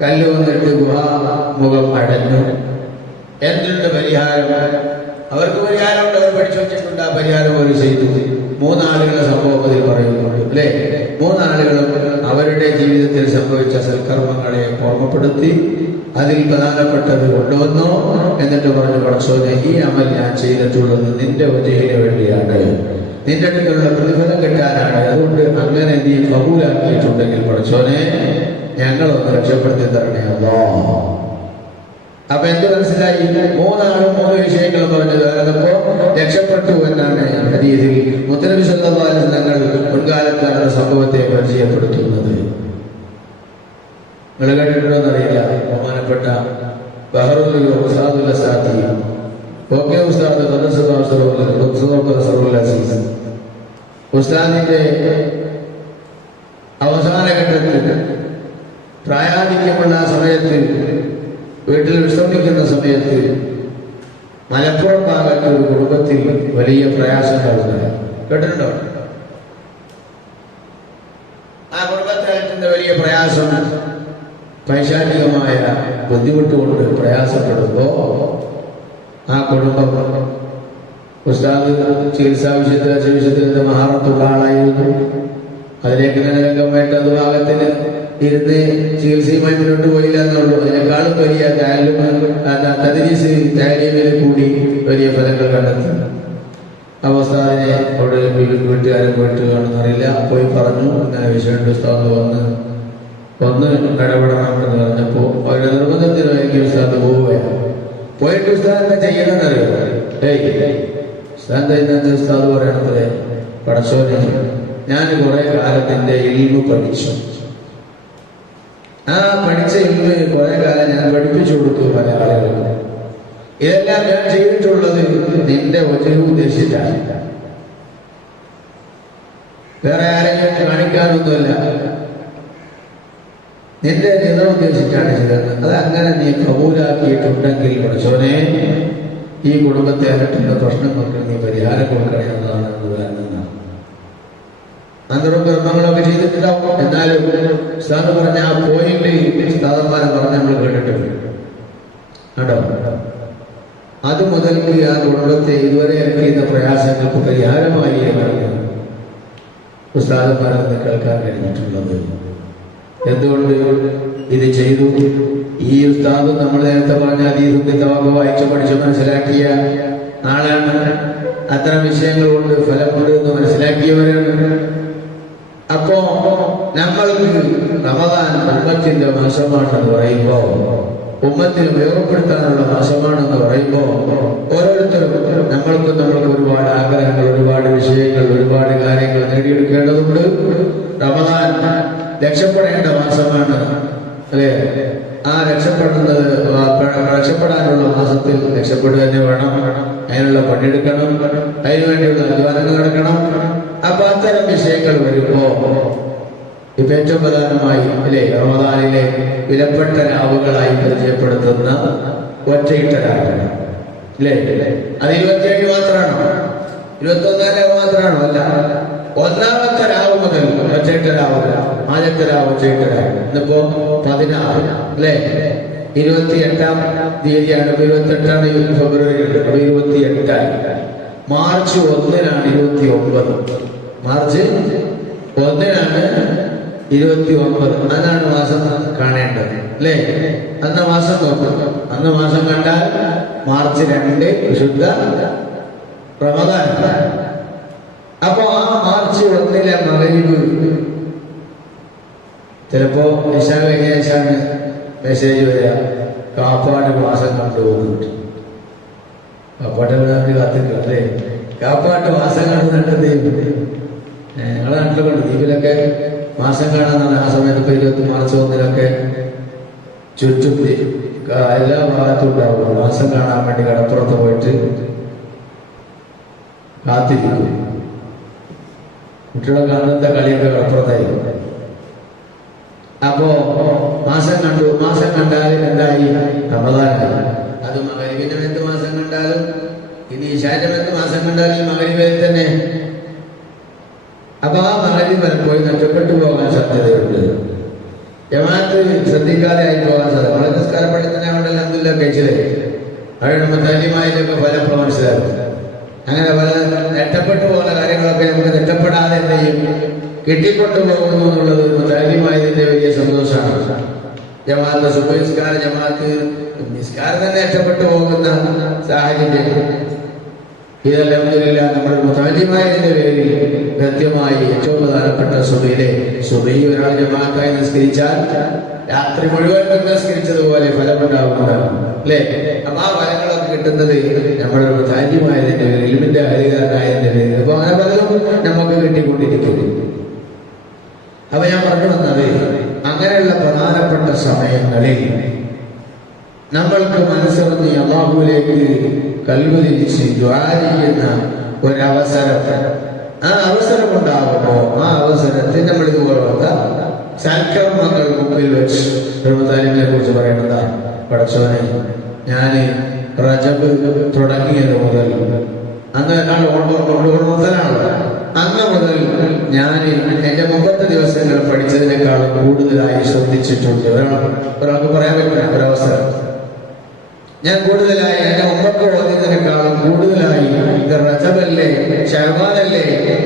കല്ല് വന്നിട്ട് ഗുഹാമുഖം അടഞ്ഞു. എന്തുണ്ട് പരിഹാരം? അവർക്ക് പരിഹാരമുണ്ട്, അവർ പഠിച്ചു വെച്ചിട്ടുണ്ട്. ആ പരിഹാരം അവർ ചെയ്തു. 3 ആളുകളെ സംഭവം അതിൽ പറയുന്നുണ്ട് അല്ലേ? 3 ആളുകളും അവരുടെ ജീവിതത്തിൽ സംഭവിച്ച സൽക്കർമ്മങ്ങളെ ഓർമ്മപ്പെടുത്തി അതിൽ പ്രധാനപ്പെട്ടത് കൊണ്ടുവന്നു. എന്നിട്ട് പറഞ്ഞു, പടച്ചോനെ, ഈ അമൽ ഞാൻ ചെയ്തിട്ടുള്ളത് നിന്റെ വജഹിന് വേണ്ടിയാണ്, നിന്റെ അടുക്കലുള്ള പ്രതിഫലം കിട്ടാനാണ്. അതുകൊണ്ട് അങ്ങനെ നീ കബൂലാക്കിയിട്ടുണ്ടെങ്കിൽ പടച്ചോനെ ഞങ്ങളൊന്ന് രക്ഷപ്പെടുത്തി തരണേ അല്ലാ. അപ്പൊ എന്ത് മനസ്സിലായി? 3 ആളും 3 വിഷയങ്ങളും പറഞ്ഞത് അതപ്പോ രക്ഷപ്പെട്ടു എന്നാണ് ഹദീസിൽ മുത്തനബി സല്ലല്ലാഹു അലൈഹി വസല്ലം തങ്ങൾ മുൻകാലത്ത് നടന്ന സംഭവത്തെ പരിചയപ്പെടുത്തുന്നത്. നിങ്ങൾ കേട്ടിട്ടുണ്ടോന്നറിയില്ല. ബഹുമാനപ്പെട്ട ബഹറുൽ ഉസ്താദുൽ അസാദി ഓക്കെ ഉസ്താദ് ഉസ്താദിന്റെ അവസാന ഘട്ടത്തിൽ പ്രായാധിക്യമുള്ള സമയത്ത് വീട്ടിൽ വിശ്രമിക്കുന്ന സമയത്ത് മലപ്പുറം ഭാഗത്ത് ഒരു കുടുംബത്തിൽ വലിയ പ്രയാസങ്ങളുണ്ടായി. കേട്ടിട്ടുണ്ടോ? ആ കുടുംബത്തിന്റെ വലിയ പ്രയാസം, പൈശാചികമായ ബുദ്ധിമുട്ടുകൊണ്ട് പ്രയാസപ്പെടുമ്പോ ആ കുടുംബം ഉസ്താദ് ചികിത്സാ വിഷയത്തിൽ മഹാറത്തുള്ള ആളായിരുന്നു. അതിലേക്ക് തന്നെ രംഗമായിട്ട് അത് ഭാഗത്തിന് ഇരുന്ന് ചികിത്സയോട് പോയില്ല എന്നുള്ളൂ. അതിനേക്കാളും വലിയ തദ്രീസ് താലീമിൽ കൂടി വലിയ ഫലങ്ങൾ കണ്ടെത്തി. അവസ്ഥാനെ അവിടെ വീട്ടുകാരെ പോയിട്ട് കാണുന്നറിയില്ല. പോയി പറഞ്ഞു, ഇങ്ങനെ വിഷയമുണ്ട് ഉസ്താദ് വന്ന് ഇടപെടണമെന്ന് പറഞ്ഞപ്പോ അവരുടെ നിർബന്ധത്തിനായിരിക്കും ഉസ്താദ് പോവുകയാണ്. പോയിട്ട് ഉസ്താദ് എന്താ ചെയ്യണമെന്നറിയോ? ഉസ്താദ് ഉസ്താദ് പറയണത്, പടച്ചോനെ, ഞാൻ കുറെ കാലത്തിന്റെ ഇൽമു പഠിച്ചു. ആ പഠിച്ച ഇൽമു കുറെ കാലം ഞാൻ പഠിപ്പിച്ചു കൊടുത്തു പല ആളുകൾക്ക്. ഇതെല്ലാം ഞാൻ ചെയ്തിട്ടുള്ളത് നിന്റെ വജഹ് ഉദ്ദേശിച്ചാണ്, വേറെ ആരെയും കാണിക്കാനൊന്നുമല്ല. നിന്റെ നിത ഉദ്ദേശിച്ചാണ് ചെയ്തത്. അത് അങ്ങനെ നീ കബൂലാക്കിയിട്ടുണ്ടെങ്കിൽ പടച്ചോനെ, ഈ കുടുംബത്തെ അലട്ടുന്ന പ്രശ്നങ്ങൾക്ക് നീ പരിഹാരം കൊടുക്കണേ എന്നതാണ് അന്തരം കർമ്മങ്ങളൊക്കെ ചെയ്തിട്ടുണ്ടാവും. എന്നാലും ഉസ്താദ് പറഞ്ഞ ആ പോയിന്റ് ഉസ്താദന്മാരെ പറഞ്ഞ് നമ്മൾ കേട്ടിട്ടുണ്ട് കേട്ടോ. അത് മുതൽക്ക് ആ കുടുംബത്തെ ഇതുവരെ ഇറക്കിയ പ്രയാസങ്ങൾക്ക് പരിഹാരമായി എന്നാണ് ഉസ്താദന്മാരെ കേൾക്കാൻ കഴിഞ്ഞിട്ടുള്ളത്. എന്തുകൊണ്ട് ഇത് ചെയ്തു? ഈ ഉസ്താദ് നമ്മൾ നേരത്തെ പറഞ്ഞ ഹദീസിന്റെ തവഖ് വായിച്ച് പഠിച്ച് മനസ്സിലാക്കിയ ആളാണ്. അത്തരം വിഷയങ്ങൾ കൊണ്ട് ഫലമുണ്ട് എന്ന് മനസ്സിലാക്കിയവരാണ്. അപ്പോ നമ്മൾക്ക് റമദാൻ ഉമ്മത്തിന്റെ മാസമാണെന്ന് പറയുമ്പോ, ഉമ്മത്തിന് ഉപയോഗപ്പെടുത്താനുള്ള മാസമാണെന്ന് പറയുമ്പോ, ഓരോരുത്തരും നമ്മൾക്ക് ഒരുപാട് ആഗ്രഹങ്ങൾ, ഒരുപാട് വിഷയങ്ങൾ, ഒരുപാട് കാര്യങ്ങൾ നേടിയെടുക്കേണ്ടതുണ്ട്. റമദാൻ രക്ഷപ്പെടേണ്ട മാസമാണ് അല്ലേ? ആ രക്ഷപ്പെടാനുള്ള മാസത്തിൽ രക്ഷപ്പെടുക തന്നെ വേണം. അതിനുള്ള പണിയെടുക്കണം, അതിനുവേണ്ടിയുള്ള അധ്വാനങ്ങൾ നടക്കണം. അപ്പൊ അത്തരം വിഷയങ്ങൾ വരുമ്പോ ഇപ്പൊ ഏറ്റവും പ്രധാനമായി അല്ലേ, റമദാനിലെ വിലപ്പെട്ട രാവുകളായി പരിചയപ്പെടുത്തുന്ന ഒറ്റയിട്ട രാവുകൾ അല്ലേ? അത് 27 മാത്രമാണോ? 21 രാവ് മാത്രമാണോ? അല്ല, 1-ാമത്തെ രാവ് മുതൽ ഒറ്റയിട്ട രാവുകൾ. ആദ്യത്തെ രാവ് ഒറ്റയിട്ട രാവ്. ഇന്നിപ്പോ 16 അല്ലേ? 28-ാം തീയതിയാണ്. 28-ആണ് ഫെബ്രുവരി. 28-ആയി. മാർച്ച് 1-നാണ് 29. മാർച്ച് 1-നാണ് 29. അതാണ് മാസം കാണേണ്ടത് അല്ലേ? അന്ന് മാസം നോക്കും. അന്ന് മാസം കണ്ടാൽ മാർച്ച് 2 വിശുദ്ധ റമദാൻ. അപ്പോ ആ മാർച്ച് 1-ലെ മഗ്‌രിബ് ചിലപ്പോ ഇശാ കഴിഞ്ഞ ശേഷമാണ് മെസ്സേജ് വരിക, കാപ്പാട് മാസം കണ്ടുപോകുന്നുണ്ട്. കാപ്പാട്ട് കാത്തിരിക്കും അല്ലേ? കാപ്പാട്ട് മാസം കണ്ടുന്നുണ്ട്. ഞങ്ങളെ നാട്ടിലൊക്കെ ഉണ്ട്. ദ്വീപിലൊക്കെ മാസം കാണാൻ ആ സമയത്ത് ഇപ്പൊ 20 മാർച്ച് 1 ചുറ്റും എല്ലാ ഭാഗത്തും ഉണ്ടാവും. മാസം കാണാൻ വേണ്ടി കടപ്പുറത്ത് പോയിട്ട് കാത്തിരിക്കും. കുട്ടികളൊക്കെ അന്നത്തെ കളിയൊക്കെ കടപ്പുറത്തായിരിക്കും. അപ്പോ മാസം കണ്ടു. മാസം കണ്ടാൽ എന്തായി? റമദാനായി. അത് മഗ്‌രിബിന്റെ എന്ത് മാസം കണ്ടാലും ഇനി ഇശാന്റെ എന്ത് മാസം കണ്ടാലും ഈ മഗ്‌രിബിൽ തന്നെ. അപ്പൊ ആ മഗ്‌രിബ് പലപ്പോഴും നഷ്ടപ്പെട്ടു പോകാൻ സാധ്യതയുണ്ട്. ജമാഅത്ത് ശ്രദ്ധിക്കാതെ ആയി പോകാൻ സാധ്യത. വളരെ നിസ്കാരം പഠിത്തന്നെ അവിടെ അൽഹംദുലില്ലാ കഴിച്ചത് അവിടെ നമ്മൾ താലിമായിലൊക്കെ ഫലം മനസ്സിലാക്കും. അങ്ങനെ പല നെട്ടപ്പെട്ടു പോകുന്ന കാര്യങ്ങളൊക്കെ നമുക്ക് നെട്ടപ്പെടാതെ എന്ത് ചെയ്യും? കിട്ടിക്കൊണ്ടു പോകുന്നു എന്നുള്ളത് ഒരു താലിമായതിന്റെ വലിയ സന്തോഷമാണ്. ജമാഅത്ത് സുബഹിസ്കാരം ജമാഅത്ത് നിസ്കാരം തന്നെ നഷ്ടപ്പെട്ടു പോകുന്ന സാഹചര്യം ഇതെല്ലാം നമ്മുടെ മുതാലിമായതിന്റെ പേരിൽ കൃത്യമായി ഏറ്റവും പ്രധാനപ്പെട്ട സുബഹി ഒരാൾ ജമാഅത്തായി നിസ്കരിച്ചാൽ രാത്രി മുഴുവൻ നിസ്കരിച്ചതുപോലെ ഫലമുണ്ടാകുന്നതാണ് അല്ലേ? അപ്പൊ ആ ഫലങ്ങളൊക്കെ കിട്ടുന്നത് നമ്മുടെ മുതാലിമായതിന്റെ പേരിൽ, ഇൽമിന്റെ ഹരികാരനായതിന്റെ പേരിൽ. അപ്പൊ അങ്ങനെ പലതും നമുക്ക് കിട്ടിക്കൊണ്ടിരിക്കുന്നു. അപ്പൊ ഞാൻ പറഞ്ഞു വന്നത്, അങ്ങനെയുള്ള പ്രധാനപ്പെട്ട സമയങ്ങളിൽ നമ്മൾക്ക് മനസ്സറിഞ്ഞ് അല്ലാഹുവിലേക്ക് കൽബ് തിരിച്ച് ദുആ ചെയ്യുന്ന ഒരവസരം, ആ അവസരം ഉണ്ടാകുമ്പോൾ ആ അവസരത്തിൽ നമ്മൾ ഇതുപോലത്തെ സൽക്കർമ്മങ്ങൾ മുമ്പിൽ വെച്ച് റമദാനിനെ കുറിച്ച് പറയണതാ. പടച്ചോനെ, ഞാൻ റജബ് തുടങ്ങിയത് മുതൽ അന്ന് മുതലാണല്ലോ, അന്ന് മുതൽ ഞാൻ എന്റെ 30 ദിവസങ്ങൾ പഠിച്ചതിനേക്കാളും കൂടുതലായി ശ്രദ്ധിച്ചിട്ടുണ്ട്. ഒരാൾക്ക് പറയാൻ പറ്റില്ല ഒരവസരം. ഞാൻ കൂടുതലായി എന്റെ ഉമ്മക്ക് ഓതുന്നതിനേക്കാളും കൂടുതലായി ഇത് റജബല്ലേ ശഅബാനല്ലേ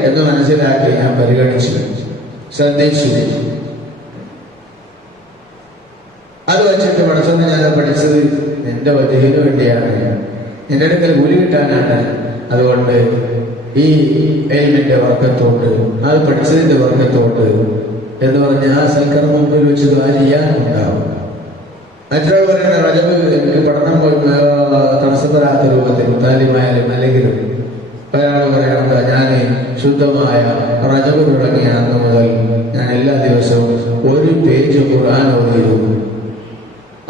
എന്ന് മനസ്സിലാക്കി ഞാൻ പരിഗണിച്ചു, ശ്രദ്ധിച്ചു. അത് വെച്ചിട്ട് പഠിച്ചൊന്ന് ഞാൻ പഠിച്ചത് എന്റെ വജഹിന് വേണ്ടിയാണ്, എന്റെ അടുക്കൽ കൂലി കിട്ടാനാണ്. അതുകൊണ്ട് ഈ എൽമിന്റെ വർക്കത്തോട്ട്, അത് പഠിച്ചതിന്റെ വർക്കത്തോട്ട് എന്ന് പറഞ്ഞ ആ സൽക്കർമ്മ മുമ്പിൽ വെച്ച് ചെയ്യാനുണ്ടാവും. മറ്റൊരാൾ പറയുന്ന റജബ് എനിക്ക് പഠനം തടസ്സപ്പെടാത്ത രൂപത്തിൽ താലിമായാലും അല്ലെങ്കിലും ഒരാൾ പറയണത്, ഞാൻ ശുദ്ധമായ റജബ് തുടങ്ങിയ അന്ന് മുതൽ ഞാൻ എല്ലാ ദിവസവും 1 പേജ് ഖുർആൻ ഓതിയിരുന്നു.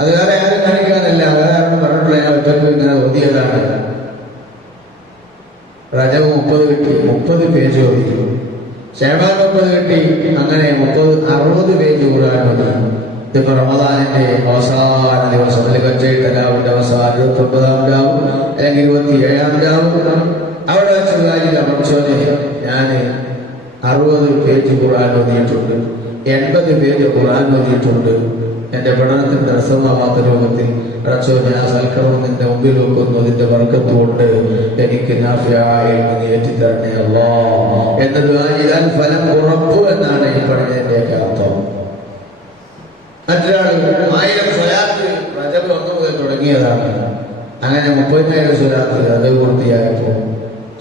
അത് വേറെ ആരും കാണിക്കാനല്ല, വേറെ ആരും പറഞ്ഞിട്ടില്ല, ഞാൻ ഒറ്റക്ക് ഇങ്ങനെ ഓതിയതാണ്. റജബ് 30 കിട്ടി, 30 പേജ് ഓതി. ശഅബാൻ 30 കിട്ടി, അങ്ങനെ 60 പേജ് ഖുർആൻ ഓതി. ഇതിപ്പോ റമദാനിന്റെ അവസാന ദിവസം, അല്ലെങ്കിൽ ഒറ്റയിട്ടലാവിന്റെ അവസാനം 29-ാം രാവും അല്ലെങ്കിൽ 27-ാം രാവും അവിടെ വെച്ചൊരു കാര്യം അമർച്ചോനെ, ഞാൻ 60 പേജ് ഖുർആൻ ഓതിയിട്ടുണ്ട്, 80 പേജ് ഖുർആൻ ഓതിയിട്ടുണ്ട്. എന്റെ പഠനത്തിന് തടസ്സമാവാത്ത രൂപത്തിൽ റച്ചോനെ ആ സൽക്കർമ്മം നിന്റെ മുമ്പിൽ വെക്കുന്നു, അതിന്റെ ബർക്കത്തുകൊണ്ട് എനിക്ക് നാഫിയായി ഏറ്റിത്തരണേ അല്ലാഹ് എന്ന് ദുആ ചെയ്താൽ ഫലം ഉറപ്പു എന്നാണ് ഈ പറഞ്ഞതിന്റെയൊക്കെ അർത്ഥം. മറ്റൊരാൾ 1000 സ്വലാത്ത് റജബ് 1 മുതൽ തുടങ്ങിയതാണ്. അങ്ങനെ 30,000 സ്വലാത്ത് അത് പൂർത്തിയായപ്പോൾ,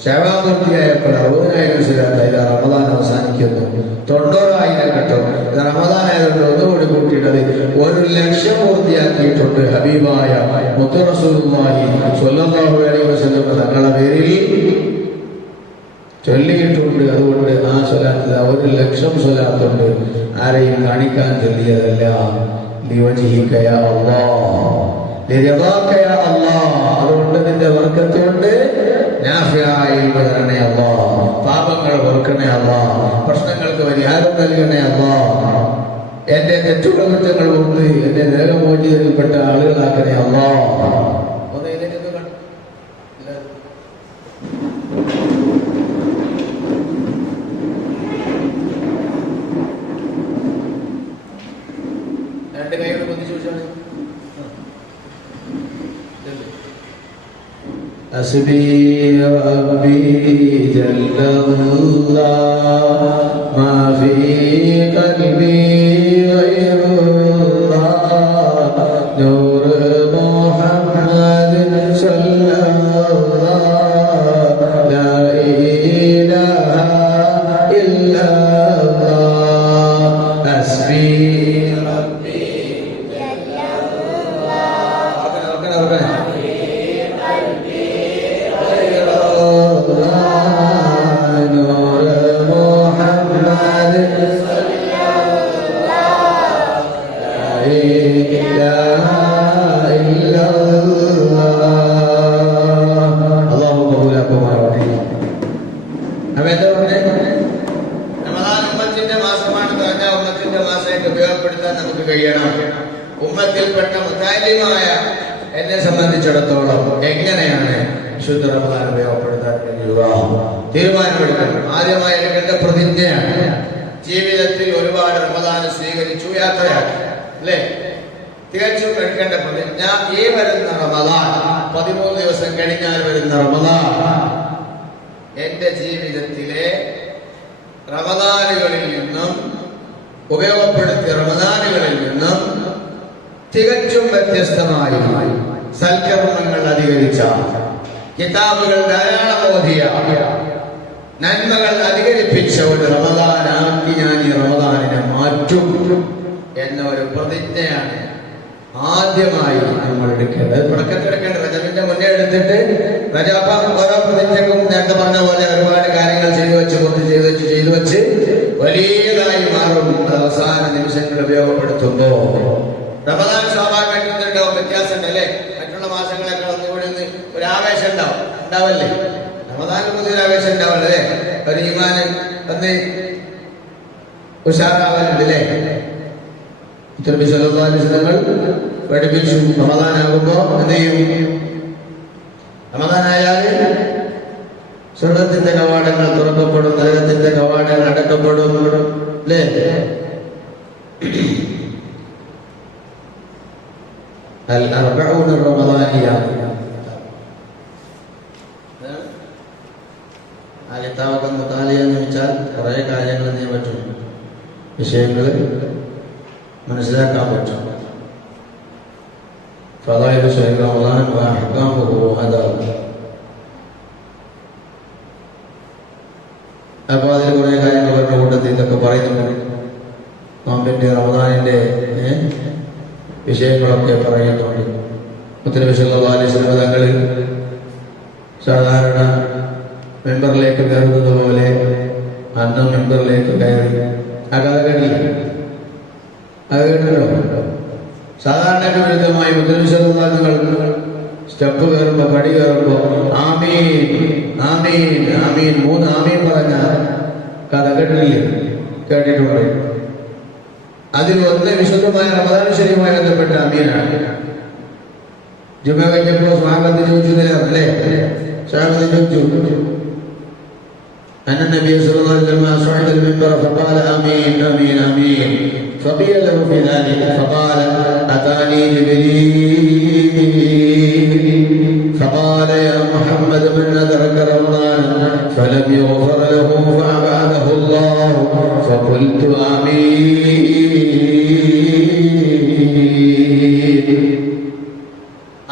ശഅബാൻ പൂർത്തിയായപ്പോൾ 60,000 സ്വലാത്ത്. ഇത് റമദാൻ അവസാനിക്കുന്നു, 90,000 കിട്ടും. ഇത് റമദാൻ ആയതുകൊണ്ട് ഒന്നുകൂടി കൂട്ടിയിട്ടത് 1,00,000 പൂർത്തിയാക്കിയിട്ടുണ്ട്. ഹബീബായ മുത്തു റസൂലുള്ളാഹി സ്വല്ലല്ലാഹു അലൈഹി വസല്ലം തങ്ങളുടെ പേരിൽ ചൊല്ലിയിട്ടുണ്ട്. അതുകൊണ്ട് ആ സ്വലാത്ത് 1,00,000 സ്വലാത്തുണ്ട്. ആരെയും കാണിക്കാൻ ചൊല്ലിയതല്ല. ലിവജ്ഹിക യാ അല്ലാഹ്, ലിറിദാക യാ അല്ലാഹ്. അതുകൊണ്ട് നിന്റെ ബർക്കത്തുകൊണ്ട് നാഫിയായി തരണേ അല്ലാഹ്, പാപങ്ങൾ പൊറുക്കണേ അല്ലാഹ്, പ്രശ്നങ്ങൾക്ക് പരിഹാരം നൽകണേ അല്ലാഹ്, എന്റെ തെറ്റുകൾ കുറ്റങ്ങൾ കൊണ്ട് എന്റെ ദേഹമോചിതയിൽപ്പെട്ട ആളുകളാക്കണേ അല്ലാഹ്. രണ്ട് കൈയോട് പൊന്തിച്ചു ചോദിച്ചാണ്. حسبي ربي جل الله ما في قلبي غير الله نور محمد صلى الله لا إله إلا الله حسبي ربي جل الله نور محمد صلى الله രക്ഷപ്പെടുത്താൻ നമുക്ക് കഴിയണം. ഉമ്മത്തിൽപ്പെട്ട മുതാലിമായ എന്നെ സംബന്ധിച്ചിടത്തോളം എങ്ങനെയാണ് വിശുദ്ധ റമദാൻ ഉപയോഗപ്പെടുത്താൻ കഴിയുക? തീരുമാനമെടുക്കണം. ആദ്യമായി എടുക്കേണ്ട പ്രതിജ്ഞയാണ്. ജീവിതത്തിൽ ഒരുപാട് റമദാൻ സ്വീകരിച്ചു, യാത്രയാക്കി, അല്ലേ? തികച്ചും എടുക്കേണ്ട പ്രതിജ്ഞ, ഈ വരുന്ന റമദാൻ 13 ദിവസം കഴിഞ്ഞാൽ വരുന്ന റമദാൻ എന്റെ ജീവിതത്തിലെ റമദാനുകളിൽ നിന്നും ഉപയോഗപ്പെടുത്തിയ റമദാനുകളിൽ നിന്നും തികച്ചും വ്യത്യസ്തമായി സൽക്കർമ്മങ്ങൾ അധികരിച്ച, കിതാബുകൾ ധാരാളം ഓതിയ, നന്മകൾ അധികരിപ്പിച്ച ഒരു റമദാനാക്കി ഞാൻ ഈ റമദാനിനെ മാറ്റും എന്ന ഒരു പ്രതിജ്ഞയാണ് ആദ്യമായി നമ്മൾ എടുക്കേണ്ടത്. തുടക്കത്തിലെടുക്കേണ്ട റജബിന്റെ മുന്നേ എടുത്തിട്ട് റജബ് ഓരോ പ്രതിജ്ഞക്കും നേരത്തെ പറഞ്ഞ പോലെ ഒരുപാട് കാര്യങ്ങൾ ചെയ്തു വെച്ച് വലിയതായി മാറും. അവസാന നിമിഷങ്ങൾ ഉപയോഗപ്പെടുത്തുമ്പോ റമദാൻ സ്വാഭാവികമായിട്ടുണ്ടാവും, വ്യത്യാസം ഉണ്ട്, അല്ലേ? മറ്റുള്ള മാസങ്ങളൊക്കെ ഒന്നുകൂടി ഒരു ആവേശം ഉണ്ടാവല്ലേ? റമദാനിൽ പുതിയൊരു ആവേശം ഉണ്ടാവല്ലേ? ഒരു ഈമാന് ഒന്ന് ഉഷാറാവാനുണ്ട്, അല്ലേ? വിശദങ്ങൾ പഠിപ്പിച്ചു. റമദാനാകുമ്പോ എന്ത് ചെയ്യും? റമദാനായാൽ സ്വർഗത്തിന്റെ കവാടങ്ങൾ തുറക്കപ്പെടും, നരകത്തിന്റെ കവാടങ്ങൾ അടക്കപ്പെടും, അല്ലേ? الأربعون الرمضانية ആ കിതാബൊക്കെ മുതാലിയെന്ന് വെച്ചാൽ കുറെ കാര്യങ്ങൾ ചെയ്യാൻ പറ്റും, വിഷയങ്ങൾ മനസ്സിലാക്കാൻ പറ്റും. ഫളായിലു ശഹ്രി റമദാൻ വഅഹ്കാമുഹു അതാണ്. അപ്പൊ അതിൽ കുറെ കാര്യങ്ങൾ പറഞ്ഞ കൂട്ടത്തിൽ ഇതൊക്കെ പറയുന്നുണ്ട്. നോമ്പിന്റെ റമദാനിന്റെ വിഷയങ്ങളൊക്കെ പറയുന്നുണ്ട്. മുത്തനബി സല്ലല്ലാഹു അലൈഹി വസല്ലം തങ്ങൾ സാധാരണ മെമ്പറിലേക്ക് കയറുന്നത് പോലെ അന്ന് മെമ്പറിലേക്ക് കയറി. അത് കേട്ടല്ലോ. സാധാരണക്ക് വിരുദ്ധമായി മുത്തനബി സല്ലല്ലാഹു അലൈഹി വസല്ലം സ്റ്റെപ്പ് കയറുമ്പോ, പടി കയറുമ്പോ ആമീൻ ആമീൻ ആമീൻ 3 ആമീൻ പറഞ്ഞ കഥ കേട്ടിട്ടുണ്ട്. അതിൽ ഒന്ന് വിശുദ്ധമായ റമദാൻ ശരീഫുമായി ബന്ധപ്പെട്ട അമീനാണ്. ജുമ കഴിഞ്ഞപ്പോൾ സ്വാഗതം ചോദിച്ചു, അല്ലേ? സ്വാഗതം ചോദിച്ചു. أن النبي صلى الله عليه وسلم صعد المنبر فقال آمين آمين آمين فقيل له في ذلك فقال أتاني جبريل فقال يا محمد من أدرك رمضان فلم يغفر له فأبعده الله فقلت آمين.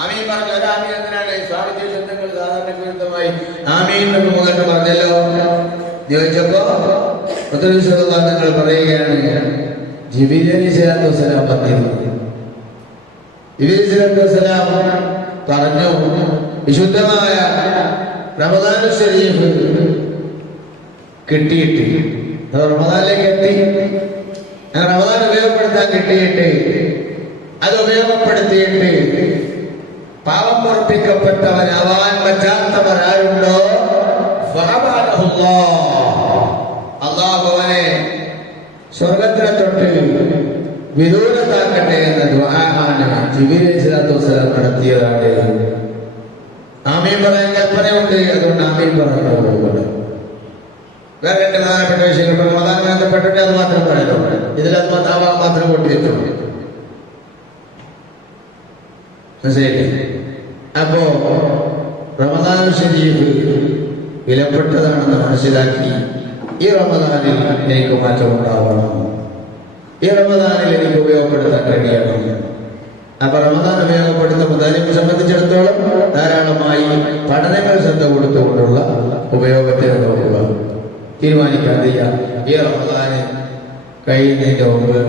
ആമീൻ പറഞ്ഞു. ആമീൻ എന്തിനാണ്? സ്വാഗത ശബ്ദങ്ങൾ സാധാരണ വിരുദ്ധമായി ആമീൻ എന്ന് മുഖത്ത് പറഞ്ഞല്ലോ ചോദിച്ചപ്പോ മുത്തനബി സല്ലല്ലാഹു അലൈഹി വസല്ലം പറയുകയാണ്, ജിബ്രീൽ അലൈഹിസ്സലാത്തു വസ്സലാം പറഞ്ഞു. ജിബ്രീൽ അലൈഹിസ്സലാത്തു വസ്സലാം പറഞ്ഞു, വിശുദ്ധമായ റമദാൻ ശരീഫ് കിട്ടിയിട്ട്, റമദാനിലേക്ക് എത്തി, റമദാൻ ഉപയോഗപ്പെടുത്താൻ കിട്ടിയിട്ട്, അത് ഉപയോഗപ്പെടുത്തിയിട്ട് പാപം പൊറപ്പിക്കപ്പെട്ടവനാവാൻ പറ്റാത്തവരാരുണ്ടോ അല്ലാഹു അവനെ സ്വർഗത്തിനെ തൊട്ട് വിദൂരത്താക്കട്ടെ എന്ന ദുആആണ് ജിബ്രീൽ അലൈഹിസ്സലാത്തു വസ്സലാം നടത്തിയതാണ്. ആമീൻ പറയാൻ കൽപ്പനയുണ്ട്, അതുകൊണ്ട് ആമീൻ പറഞ്ഞു. വേറെ 2 പ്രധാനപ്പെട്ട വിഷയങ്ങൾ റമദാൻ ബന്ധപ്പെട്ടിട്ട് അത് മാത്രം പറയല്ലോ. ഇതിലത് മാത്രം കൊണ്ടുവച്ചു. മനസ്സിലായില്ലേ? അപ്പോ റമദാൻ ശരീഫ് വിലപ്പെട്ടതാണെന്ന് മനസ്സിലാക്കി ഈ റമദാനിൽ എനിക്ക് മാറ്റമുണ്ടാവണം, ഈ റമദാനിൽ എനിക്ക് ഉപയോഗപ്പെടുത്താൻ കഴിയണം. അപ്പൊ റമദാൻ ഉപയോഗപ്പെടുത്തുന്ന മുതാലിബിനെ സംബന്ധിച്ചിടത്തോളം ധാരാളമായി പഠനങ്ങൾ ശ്രദ്ധ കൊടുത്തുകൊണ്ടുള്ള ഉപയോഗത്തിന് നോക്കുക. തീരുമാനിക്കാതെ ഈ റമദാന് കഴിയുന്നതിന്റെ മുമ്പ്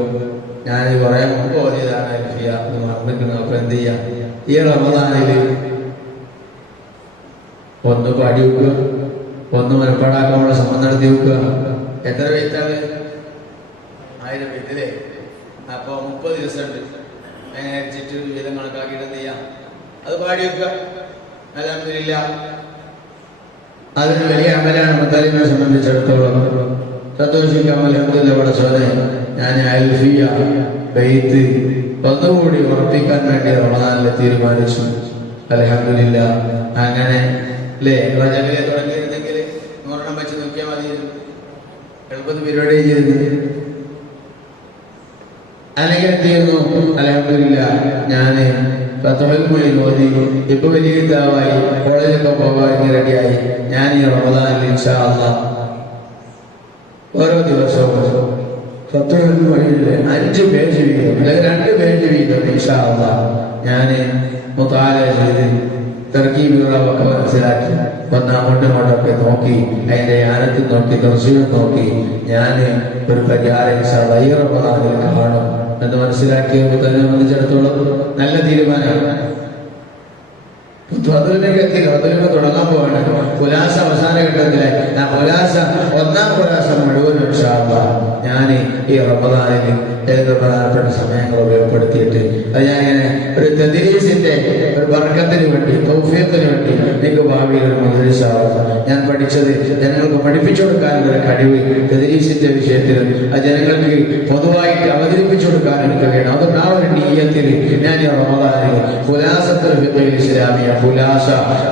ഞാനിത് പറയാൻ മുമ്പ് ഓതിയതാണ് അൽഫിയ എന്ന് മറന്നിരിക്കുന്നത്. അപ്പൊ എന്ത് ചെയ്യാം? ഈ റമദാനിൽ ഒന്ന് പാടി വെക്കുക, ഒന്ന് മനപ്പാടാക്കാനുള്ള ശ്രമം നടത്തി വെക്കുക. എത്ര വെയിറ്റാണ്? 1000 വെയിറ്റല്ലേ? അപ്പൊ 30 ദിവസം ഉണ്ട്. അങ്ങനെ അരിച്ചിട്ട് വീതം കണക്കാക്കിയിട്ട് എന്ത് ചെയ്യാം? അത് പാടി വെക്കുക. അൽഹംദുലില്ലാ, അതൊരു വലിയ അമലാണ് മുത്താലിബിനെ സംബന്ധിച്ചിടത്തോളം. സന്തോഷിക്കാം. അൽഹംദുലില്ലാഹ് പടച്ചോനെ, ഞാൻ അൽഫിയ ബൈത്ത് ഒന്നുകൂടി ഉറപ്പിക്കാൻ വേണ്ടി റമദാനിൽ തീരുമാനിച്ചു. അൽഹംദുലില്ലാഹ്. അങ്ങനെ അല്ലേ റജബിലെ തുടങ്ങിയിരുന്നെങ്കിൽ 100 വെച്ച് നോക്കിയാൽ മതിയായിരുന്നു. 70 പരിപാടി ചെയ്തിരുന്നത് അല്ലെങ്കിൽ എന്ത് ചെയ്യുന്നു? അൽഹംദുലില്ലാഹ് ഞാൻ ഫത്ഹുൽ മുഈൻ ഓതി, ഇപ്പൊ വലിയ കിതാബായി, കോളേജിലൊക്കെ പോകാൻ റെഡിയായി. ഞാൻ ഈ റമദാനിൽ ഇൻഷാ അല്ലാഹ് ഓരോ ദിവസവും ഫത്ഹുൽ മുഈനിലെ 5 പേജ് വീതം അല്ലെങ്കിൽ 2 പേജ് വീതം ഇൻഷാ അല്ലാഹ് ഞാൻ മുതാല ചെയ്ത് തർക്കീബുകളൊക്കെ മനസ്സിലാക്കി അങ്ങോട്ടൊക്കെ നോക്കി അതിന്റെ യാനത്തിൽ നോക്കി ദർശനം നോക്കി ഞാൻ ഒരു പരിഹാരം ഇൻഷാ അല്ലാഹ് ഈ റമദാനിൽ കാണും എന്ന് മനസ്സിലാക്കിയപ്പോൾ തന്നെ സംബന്ധിച്ചിടത്തോളം നല്ല തീരുമാനമാണ്. അതിലേക്ക് തുടങ്ങാൻ പോവാണ്. പുലാസ അവസാന ഘട്ടത്തിലെ ആ പുലാസ 1-ാം പുലാസ മുഴുവനും ഇൻഷാ അല്ലാഹ് ഞാൻ ഈ റമദാനിൽ ഏത് പ്രധാനപ്പെട്ട സമയങ്ങൾ ഉപയോഗപ്പെടുത്തിയിട്ട് അത് ഞാനിങ്ങനെ ഒരു തദ്രീസിന്റെ ഒരു ബർക്കത്തിന് വേണ്ടി തൗഫീഖിന് വേണ്ടി നിങ്ങൾക്ക് ഭാവിയിൽ ഒരു മദ്രസ ഞാൻ പഠിച്ചത് ജനങ്ങൾക്ക് പഠിപ്പിച്ചു കൊടുക്കാനുള്ള ഒരു കഴിവ് തദ്രീസിന്റെ വിഷയത്തിൽ ആ ജനങ്ങൾക്ക് പൊതുവായിട്ട് അവതരിപ്പിച്ചു കൊടുക്കാൻ എനിക്ക് വേണം. അതുകൊണ്ട് ആ ഒരു നിയ്യത്തിൽ ഞാൻ ഈ റമദാനിൽ ഖുലാസത്തുൽ ഫിഖ്ഹിൽ ഇസ്ലാമിയ ഖുലാസ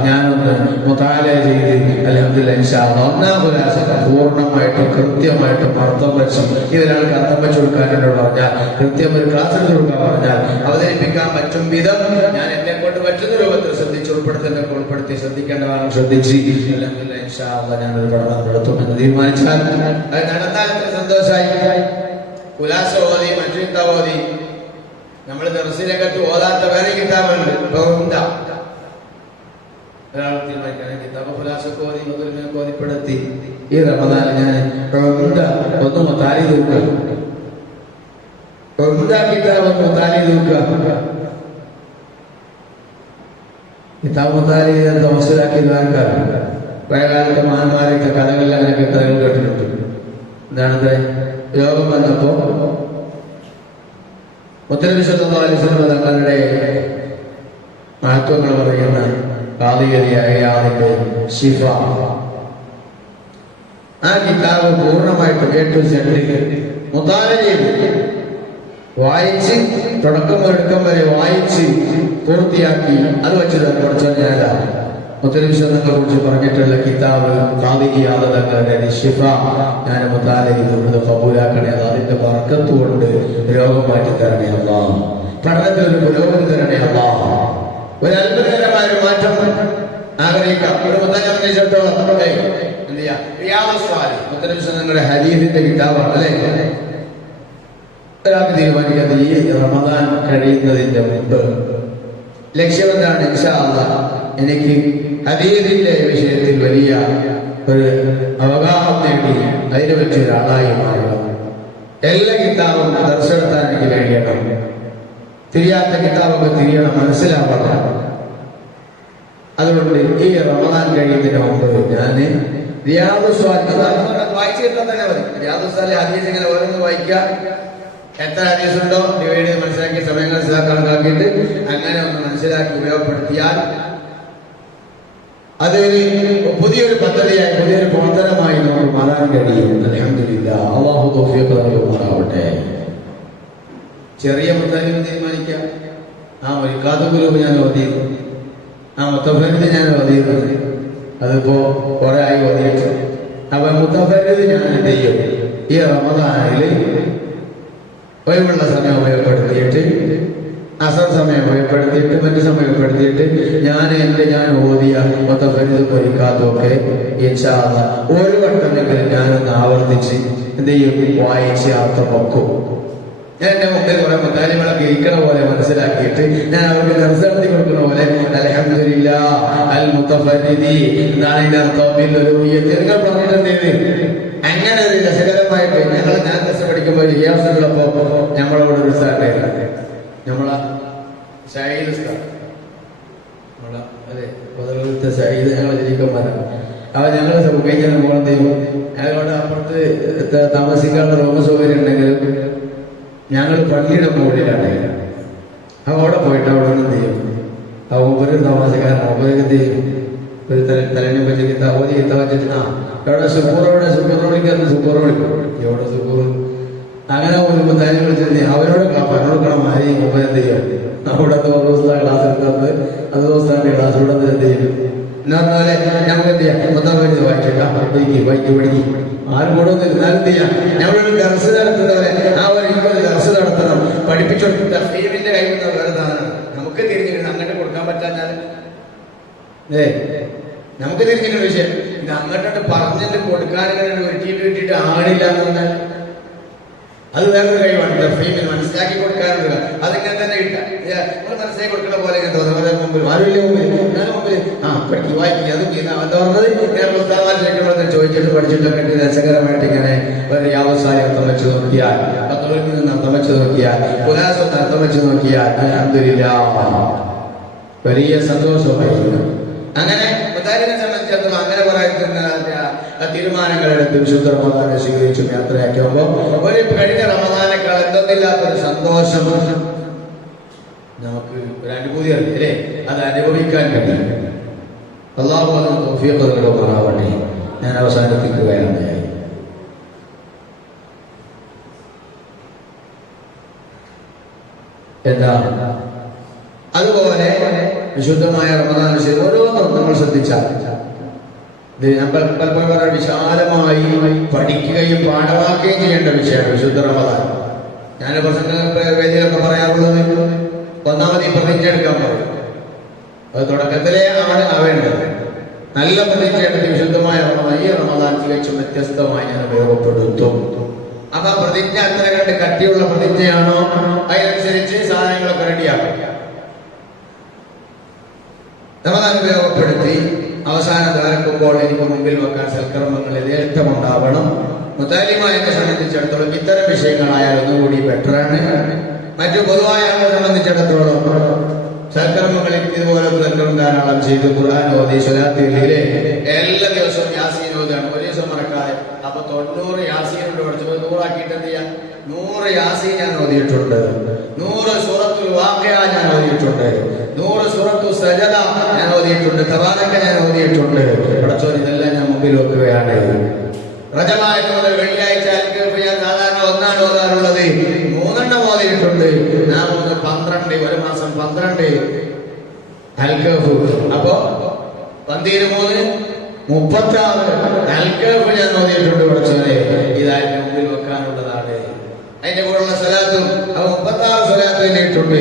ഞാനൊന്ന് മുതാല ചെയ്ത് അൽഹംദുലില്ലാഹ് ഇൻഷാ അല്ലാഹ് 1-ാം ഖുലാസ പൂർണ്ണമായിട്ടും കൃത്യമായിട്ടും അർത്ഥം വെച്ച് ഇതൊരാൾക്ക് അർത്ഥം വെച്ചു കൊടുക്കാനോട് പറഞ്ഞാൽ കൃത്യം ഒരു ക്ലാസ് എടുത്ത് കൊടുക്കാൻ പറഞ്ഞാൽ അവതരിപ്പിക്കാൻ പറ്റും വിധം ഞാൻ എന്നെ കൊണ്ട് പറ്റുന്ന രൂപത്തിൽ ശ്രദ്ധിച്ച് ഉൾപ്പെടുത്തി ശ്രദ്ധിക്കേണ്ടതാണ് ശ്രദ്ധിച്ച് അൽഹംദുലില്ലാഹ് ഇൻഷാ അല്ലാഹ് ഞാനൊരു പഠനം നടത്തുമെന്ന് തീരുമാനിച്ചാൽ അത് നടത്താൻ എത്ര സന്തോഷമായി. ഖുലാസ ഓതി, മറ്റു കിതാബ് ഓതി, നമ്മൾ ദർസിലകത്ത് ഓതാത്ത വേറെ കിതാബുണ്ട്. ഒരാൾ തീരുമാനിക്കാൻ കിതാബ് ഖുലാസക്ക് ഓതി ബോധ്യപ്പെടുത്തി ഈ റമദാനിൽ ഞാൻ ഒന്ന് മുതാലി നോക്കുക, കിതാബ് മുതാലി നോക്കുക. കിതാബ് മുതാലി മനസ്സിലാക്കിയത് ആർക്കാണ്? പഴയകാലത്തെ മഹാന്മാരൊക്കെ കഥകളിൽ അങ്ങനെയൊക്കെ കഥകൾ കേട്ടിട്ടുണ്ട്. എന്താണത്? രോഗം വന്നപ്പോ മുത്തനബി സല്ലല്ലാഹു അലൈഹി വസല്ലം തങ്ങളുടെ മഹത്വങ്ങൾ പറയുന്ന ഖാദിയയായ ആളിന്റെ ശിഫ ആ കിതാബ് പൂർണ്ണമായിട്ട് കേട്ടു മുതാല ചെയ്തു വായിച്ച് തുടക്കം ഒടുക്കം വരെ വായിച്ച് പൂർത്തിയാക്കി. അത് വെച്ച് കുറച്ച് ഞാൻ മുത്തനബി സല്ലല്ലാഹു കുറിച്ച് പറഞ്ഞിട്ടുള്ള കിതാബ് ഖാദിയായ തങ്ങളുടെ ശിഫ ഞാൻ മുതാല ചെയ്തു കബൂലാക്കണേ. അത് അതിന്റെ ബർക്കത്ത് കൊണ്ട് രോഗം മാറ്റി തരണേ അല്ലാഹ്, പഠനത്തിൽ ഒരു പുരോഗതി തരണേ അല്ലാഹ്, ഒരു അത്ഭുതകരമായ ഒരു മാറ്റം ആഗ്രഹിക്കാം. ഒരു മുത്തനബിയോളം എന്ത് ചെയ്യാം? മുത്തനബി സല്ലല്ലാഹുവിന്റെ ഹദീസിന്റെ കിതാബാണ് അല്ലേ? ഒരാൾക്ക് തീരുമാനിക്കാതെ ഈ റമദാൻ കഴിയുന്നതിന്റെ മുമ്പ് ലക്ഷ്യം എന്താണ്? ഇൻഷാ അല്ലാഹ് എനിക്ക് ഹദീസിന്റെ വിഷയത്തിൽ വലിയ ഒരു അവഗാഹം നേടി അതിനെ പറ്റിയ ഒരാളായി മാറണം. എല്ലാ കിതാബും ദർശനത്താൻ എനിക്ക് കഴിയണം. തിരിയാത്ത കിതാബൊക്കെ തിരിയണം, മനസ്സിലാവണം. അതുകൊണ്ട് ഈ റമദാൻ കഴിയുന്നതിന് മുമ്പ് ഞാൻ റിയാദുസ് വായിച്ചു കിട്ടാൻ തന്നെ മതി. റിയാദുസ് ഹദീസ് ഇങ്ങനെ ഓരോന്ന് വായിക്കാം. എത്ര ഹദീസ് ഉണ്ടോ ഡിവൈഡ് ചെയ്ത് മനസ്സിലാക്കി സമയം കണക്കാക്കിയിട്ട് അങ്ങനെ ഒന്ന് മനസ്സിലാക്കി ഉപയോഗപ്പെടുത്തിയാൽ അതൊരു പുതിയൊരു പദ്ധതിയായി പുതിയൊരു പ്രവർത്തനമായി നമുക്ക് മാറാൻ കഴിയും. അൽഹംദുലില്ലാഹ്. അല്ലാഹു തൗഫീഖ് നൽകുമാറാവട്ടെ. ചെറിയ മുത്താലിബ് തീരുമാനിക്കാം. ആ മരിക്കാത്ത ഗ്രൂപ്പ് ഞാൻ ഓതിയിരുന്നു, ആ മുത്തഫരീദ് ഞാൻ ഓതിയിരുന്നത്, അതിപ്പോ കുറെ ആയി ഓതിയിട്ട്. അപ്പൊ മുത്തഫരീദ് ഞാൻ എന്ത് ചെയ്യും? ഈ റമദാനിൽ ഒഴിവുള്ള സമയം ഉപയോഗപ്പെടുത്തിയിട്ട്, അസർ സമയം ഉപയോഗപ്പെടുത്തിയിട്ട്, മറ്റു സമയം ഉപയോഗപ്പെടുത്തിയിട്ട് ഞാൻ ഓതിയ മുത്തഫരീദ് മരിക്കാത്തൊക്കെ ഇൻഷാ അല്ലാഹ് ഒരു വട്ടമെങ്കിലും ഞാനൊന്ന് ആവർത്തിച്ച് എന്ത് ചെയ്യും? വായിച്ച് അർത്ഥം വെക്കും. ഞാൻ എന്റെ മുമ്പിൽ കുറെ മുത്താലികളൊക്കെ ഇരിക്കണ പോലെ മനസ്സിലാക്കിയിട്ട് ഞാൻ അവർക്ക് നിർദ്ദേശം കൊടുക്കുന്ന പോലെ അൽഹംദുലില്ലാഹ് അൽ മുത്തഫരിദി എന്നാണ് ഇതിന്റെ അർത്ഥം. നിങ്ങൾ പറഞ്ഞിട്ടുണ്ടേത് അങ്ങനെ ഒരു രസകരമായിട്ട് ഞാൻ ദർശ പഠിക്കുമ്പോൾ ഇയാസങ്ങളപ്പോ നമ്മളോട് ഒരു സാറില്ല, നമ്മളെ ഷഹീദ് നമ്മളെ അതെ പൊതുവത്തെ ഷഹീദ് ഞങ്ങളെ ജനിക്കന്മാരാണ്. അവ ഞങ്ങളെ കഴിഞ്ഞാൽ പോകുന്നത് ഞങ്ങളോട് അപ്പുറത്ത് താമസിക്കാനുള്ള റൂം സൗകര്യം ഉണ്ടെങ്കിലും ഞങ്ങൾ പള്ളിയുടെ മുകളിലാണ്. അവ അവിടെ പോയിട്ട് അവിടെ നിന്ന് ചെയ്യും. ആ ഒമ്പത് താമസിക്കാരൻ ഒമ്പത് എന്ത് ചെയ്യും? ഒരു തലേനെ പറ്റി ഓതി വെച്ചിട്ട് എവിടെ സുപ്പൂറോടെ സുപ്പൂറോളിക്കാന്ന് സുപ്പൂറോളിക്കും എവിടെ സുപ്പൂർ അങ്ങനെ ഒരു കാര്യം വിളിച്ചിരുന്നേ അവരോട് പറഞ്ഞുകൊടുക്കണം ആരെയും മുമ്പ് എന്ത് ചെയ്യാൻ അവിടെ ദിവസം ക്ലാസ് എടുക്കുന്നത് അത് ദിവസത്തെ ക്ലാസ് ഇവിടെ എന്ത് ചെയ്യും എന്ന് പറഞ്ഞാല് നമുക്ക് എന്ത് ചെയ്യാം 10 പേര് വായിച്ചേക്കാം പഠിക്കും ആരും കൂടെ ഒന്നും ഇരുന്നാലും എന്ത് ചെയ്യാം ഞങ്ങളൊരു ദർസ് നടത്തുന്നവരെ ആ ഒരു എനിക്കൊരു ദർസ് നടത്തണം പഠിപ്പിച്ചോട്ട് ഫീമിന്റെ കയ്യിൽ നിന്ന് വെറുതാണ് നമുക്ക് തിരിഞ്ഞിരുന്നു അങ്ങോട്ട് കൊടുക്കാൻ പറ്റാഞ്ഞാൽ നമുക്ക് തിരിഞ്ഞിരുന്ന വിഷയം ഇത് അങ്ങോട്ട് പറഞ്ഞിട്ട് കൊടുക്കാനും ഒരുക്കിയിട്ട് ആളില്ല എന്ന് പറഞ്ഞാൽ അത് വേറൊരു കഴിവാണ് ഫീമിൽ മനസ്സിലാക്കി കൊടുക്കാറുണ്ട് അതിങ്ങനെ തന്നെ കിട്ടാം മനസ്സിലാക്കി കൊടുക്കുന്ന പോലെ തോന്നുന്നത് മുമ്പിൽ ആരുമില്ല മുമ്പിൽ പഠിക്കും വായിക്കുക അത് എന്താ പറഞ്ഞത് ചോദിച്ചിട്ട് പഠിച്ചിട്ടൊക്കെ രസകരമായിട്ട് ഇങ്ങനെ ഒരു വ്യാവസായം അർത്ഥം വെച്ച് നോക്കിയാൽ പത്തോളിൽ നിന്ന് അർത്ഥം വെച്ച് നോക്കിയാൽ പുലാസത്ത് അർത്ഥം വെച്ച് നോക്കിയാൽ അൽഹംദുലില്ലാഹ് വലിയ സന്തോഷമായിരിക്കും. അങ്ങനെ മുതാരിനെ സംബന്ധിച്ചിടത്തോളം അങ്ങനെ പറയുന്ന തീരുമാനങ്ങളെടുത്ത് വിശുദ്ധ റമദാനെ സ്വീകരിച്ചും യാത്രയാക്കുമ്പോൾ ഒരു കഴിഞ്ഞ റമദാനേക്കാൾ എന്തെന്നില്ലാത്തൊരു സന്തോഷം നമുക്ക് ഒരു അനുഭൂതി അറിയില്ലേ, അത് അനുഭവിക്കാൻ കഴിയും. അല്ലാഹു അതിന് തൗഫീഖ് നൽകുമാറാവട്ടെ. ഞാൻ അവസാനിപ്പിക്കുകയാണ്. എന്താ അതുപോലെ വിശുദ്ധമായ റമദാൻ ഓരോന്നും നമ്മൾ ശ്രദ്ധിച്ചാൽ നമ്മൾ പലപ്പോഴും പറയാൻ വിശാലമായി പഠിക്കുകയും പാഠമാക്കുകയും ചെയ്യേണ്ട വിഷയമാണ് വിശുദ്ധ റമദാൻ. ഞാൻ പ്രസംഗ വേദിയിലൊക്കെ പറയാറുള്ളത് ഒന്നാമത് ഈ പ്രതിജ്ഞ എടുക്കാൻ പറയും. അത് തുടക്കത്തിലേ ആണ് ആവേണ്ടത്. നല്ല പ്രതിജ്ഞ എടുത്ത് വിശുദ്ധമായ റമദാൻ ഈ റമദാൻ തികച്ചും വ്യത്യസ്തമായി ഞാൻ ഉപയോഗപ്പെടുത്തും. അപ്പൊ ആ പ്രതിജ്ഞ എത്ര കണ്ട് കട്ടിയുള്ള പ്രതിജ്ഞയാണോ അതിനനുസരിച്ച് സാധനങ്ങളൊക്കെ റെഡിയാക്കും. റമദാൻ ഉപയോഗപ്പെടുത്തി അവസാനം ദ്വാരക്കുമ്പോൾ എനിക്ക് മുമ്പിൽ വെക്കാൻ സൽക്കർമ്മങ്ങൾ യഥേഷ്ടമുണ്ടാവണം. മുതാലിമ എന്നെ സംബന്ധിച്ചിടത്തോളം ഇത്തരം വിഷയങ്ങളായാൽ ഒന്നുകൂടി ബെറ്ററാണ്. മറ്റു പൊതുവായ ആളെ സംബന്ധിച്ചിടത്തോളം സൽക്കർമ്മങ്ങളിൽ ഇതുപോലെ സൽക്കർമ്മം ധാരാളം ചെയ്ത് ഖുർആൻ ഓതി സ്വലാത്തിലെ എല്ലാ ദിവസവും യാസീൻ ഓതാണ്. ഒരു ദിവസം മറക്കാതെ അപ്പൊ 90 യാസീനുണ്ട്. പഠിച്ചപ്പോൾ 100 ആക്കിയിട്ട് എന്ത് ചെയ്യാം? 100 യാസീൻ ഞാൻ ഓതിയിട്ടുണ്ട്. 100 സൂറത്തുൽ വാഖിഅ ഞാൻ ഓതിയിട്ടുണ്ട്. 100 സൂറത്തു സജദ ഞാൻ ഓതിയിട്ടുണ്ട്. തബാറക ഞാൻ ഓതിയിട്ടുണ്ട്. പഠിച്ചോ ഇതെല്ലാം ഞാൻ മുമ്പിൽ വെക്കുകയാണ്. റജബായിട്ട് മുതൽ വെള്ളിയാഴ്ച ഞാൻ സാധാരണ ഒന്നാണ് ഓതാറുള്ളത്. 3 ഓതിയിട്ടുണ്ട്. ഞാൻ 12 ഒരു മാസം 12 അൽകഫ്. അപ്പോ 13 36 അൽകഫ് ഞാൻ ഓതിയിട്ടുണ്ട്. പഠിച്ചോനെ ഇതായിട്ട് മുമ്പിൽ വെക്കാനുള്ളതാണ്. അതിന്റെ കൂടെയുള്ള സ്വലാത്തും അപ്പൊ 36 സ്വലാത്ത് എഴുതിയിട്ടുണ്ട്.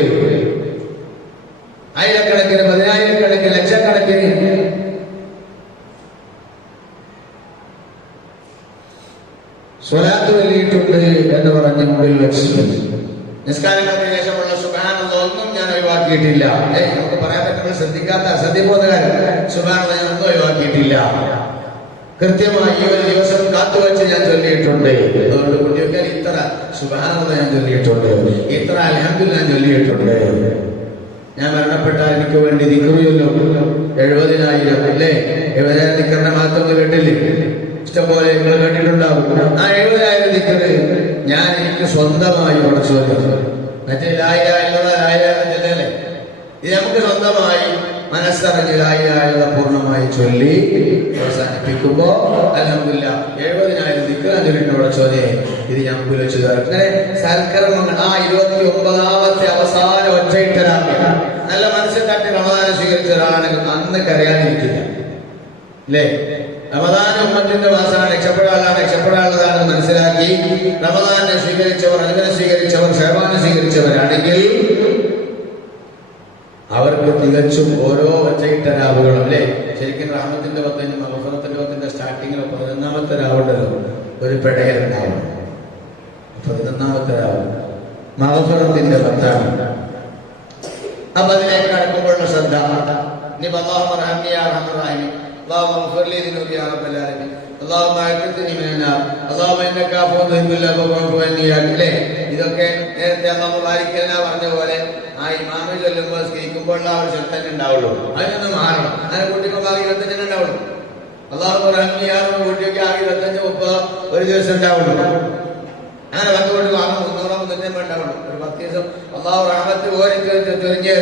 ആയിരക്കണക്കിന് 10,000-കണക്കിന് ലക്ഷക്കണക്കിന് സ്വലാത്ത് എഴുതിയിട്ടുണ്ട് എന്ന് പറഞ്ഞ് മുമ്പിൽ വെച്ചു. നിസ്കാരങ്ങൾക്ക് ശേഷമുള്ള സുബ്ഹാനല്ലാഹ് ഒന്നും ഞാൻ ഒഴിവാക്കിയിട്ടില്ല. നമുക്ക് പറയാൻ പറ്റുമ്പോൾ ശ്രദ്ധിക്കാത്ത അസത്യബോധകാരൻ സുബ്ഹാനല്ലാഹ് ഞാൻ ഒന്നും ഒഴിവാക്കിയിട്ടില്ല. കൃത്യമായി ഈ ഒരു ദിവസം കാത്തുവെച്ച് ഞാൻ ചൊല്ലിയിട്ടുണ്ട്. അതുകൊണ്ട് കുട്ടിയൊക്കെ ഇത്ര സുബ്ഹാനല്ലാഹ് ഞാൻ ചൊല്ലിയിട്ടുണ്ട്, ഇത്ര അൽഹംദുലില്ലാഹ് ഞാൻ ചൊല്ലിയിട്ടുണ്ട്. ഞാൻ മരണപ്പെട്ടാൽ എനിക്ക് വേണ്ടി ദിക്ർ ചൊല്ലും 70,000 അല്ലേ? 70,000 ദിക്റിന്റെ മാത്രം കേട്ടില്ലേ? ഇഷ്ടംപോലെ നിങ്ങൾ കേട്ടിട്ടുണ്ടാവും. ആ 70,000 ദിക്ർ ഞാൻ എനിക്ക് സ്വന്തമായി പഠിച്ചു. മറ്റേ ലാ ഇലാഹ ഇല്ലല്ലാഹ് ലാ ഇലാഹ ഇല്ലല്ലാഹ് ഇത് നമുക്ക് സ്വന്തമായി മനസ്സറിഞ്ഞ് ലാ ഇലാഹ ഇല്ലല്ലാഹ് പൂർണ്ണമായി ചൊല്ലി അവസാനിപ്പിക്കുമ്പോ അൽഹംദുലില്ലാഹ് 70,000 ദിക്ർ ചൊല്ലിട്ട് പഠിച്ചോനെ ഇത് ഞാൻ മുമ്പിൽ വെച്ചു. അങ്ങനെ സൽക്കർമ്മങ്ങൾ ആ 29ാമത്തെ അവസാന ഒറ്റയിട്ടരാണ്. നല്ല മനസ്സിൽ തട്ടി റമദാനെ സ്വീകരിച്ച ഒരാളാണെങ്കിൽ അന്ന് കരയാതിരിക്കില്ല അല്ലേ? റമദാൻ ഉമ്മത്തിന്റെ മാസമാണ്, രക്ഷപ്പെടാനുള്ളതാണ് മനസ്സിലാക്കി റമദാനെ സ്വീകരിച്ചവർ, അൽബനെ സ്വീകരിച്ചവർ, ഷഅബാനെ സ്വീകരിച്ചവരാണെങ്കിൽ അവർക്ക് തികച്ചും ഓരോ ഒറ്റയിട്ട രാവുകളും അല്ലേ? ശരിക്കും റഹ്മത്തിന്റെ 10 മഗ്ഫിറത്തിന്റെ 10 സ്റ്റാർട്ടിങ്ങിൽ 11ാമത്തെ രാവുണ്ടല്ലോ, ഒരു പെടയലുണ്ടാവും. 11ാമത്തെ രാവ് മഗ്ഫിറത്തിന്റെ 10ആണ്. അപ്പൊ അതിലേക്ക് കടക്കുമ്പോഴുള്ള ശ്രദ്ധ اللهم ارحمني يا ارحم الراحمين اللهم اغفر لي ذنوبي يا رب العالمين اللهم اعتقني من النار اللهم انك عفو تحب العفو فاعف عني അല്ലേ? ഇതൊക്കെ നേരത്തെ അല്ലാഹു ബാരിക്കൽന പറഞ്ഞ പോലെ ആ ഇമാമ ചൊല്ലുമ്പോൾ സ്കീക്കുമ്പോൾ ആ ഒരു ശബ്ദം ഉണ്ടാവുള്ളൂ. അതിനൊന്ന് മാറണം. അങ്ങനെ കുട്ടിക്ക് 25 ഉണ്ടാവുള്ളൂ. അല്ലാഹു റഹ്മി യാ റബ്ബ് കുട്ടിക്ക് 25 30 ഒരു ദിവസം ഉണ്ടാവുള്ളൂ. അങ്ങനെ 10 കൊണ്ട് വാങ്ങും 300 ഉണ്ടാവുള്ളൂ. ഒരു 10 ദിവസം അല്ലാഹു റഹ്മത്ത് ചൊരിഞ്ഞ്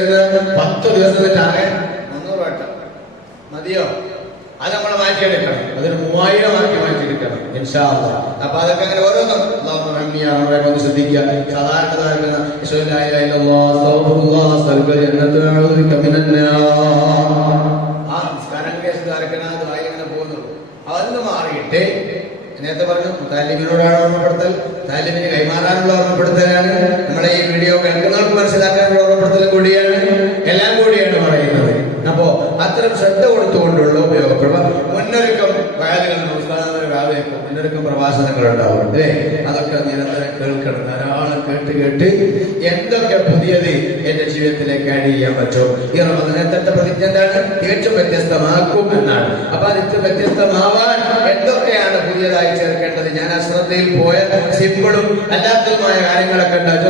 10 ദിവസത്തിലാകെ 300 വട്ടം മതിയോ? അത് നമ്മൾ മാറ്റിയെടുക്കണം. അതൊരു 3000 ആക്കി മാറ്റിയെടുക്കണം ഇൻഷാ അല്ലാഹ്. അപ്പൊ അതൊക്കെ അങ്ങനെ ഓരോന്നും ഒന്ന് ശ്രദ്ധിക്കുക. സാധാരണ ആ നിസ്കാരം കേസുകാരക്കണത് വായിലിങ്ങനെ പോകുന്നുള്ളൂ. അതൊന്ന് മാറിയിട്ട് നേരത്തെ പറഞ്ഞു താലിമിനോടാണ് ഓർമ്മപ്പെടുത്തൽ, താലിമിന് കൈമാറാനുള്ള ഓർമ്മപ്പെടുത്തലാണ്, നമ്മുടെ ഈ വീഡിയോ കേൾക്കുന്നവർക്ക് മനസ്സിലാക്കാനുള്ള ഓർമ്മപ്പെടുത്തലും കൂടിയാണ്, എല്ലാം കൂടിയാണ് പറയുന്നത്. അപ്പോ അത്തരം ശ്രദ്ധ കൊടുത്തുകൊണ്ടുള്ള ഉപയോഗപ്പെടുക. മുന്നൊരുക്കം വ്യാധികളും മുന്നൊരുക്കം പ്രഭാഷണങ്ങൾ ഉണ്ടാവും. അതൊക്കെ നിരന്തരം കേൾക്കണം. ധാരാളം കേട്ട് എന്തൊക്കെ പുതിയത് എന്റെ ജീവിതത്തിലേക്ക് ആഡ് ചെയ്യാൻ പറ്റും. ഈ റമദാനത്തെ പ്രതിജ്ഞ എന്താണ്? തികച്ചും വ്യത്യസ്തമാക്കും എന്നാണ്. അപ്പൊ അതിന് വ്യത്യസ്തമാവാൻ എന്തൊക്കെയാണ് പുതിയതായി ചേർക്കേണ്ടത്? ഞാൻ അശ്രദ്ധയിൽ പോയ സിമ്പിളും അല്ലാത്തതുമായ കാര്യങ്ങളൊക്കെ ഉണ്ടാവും.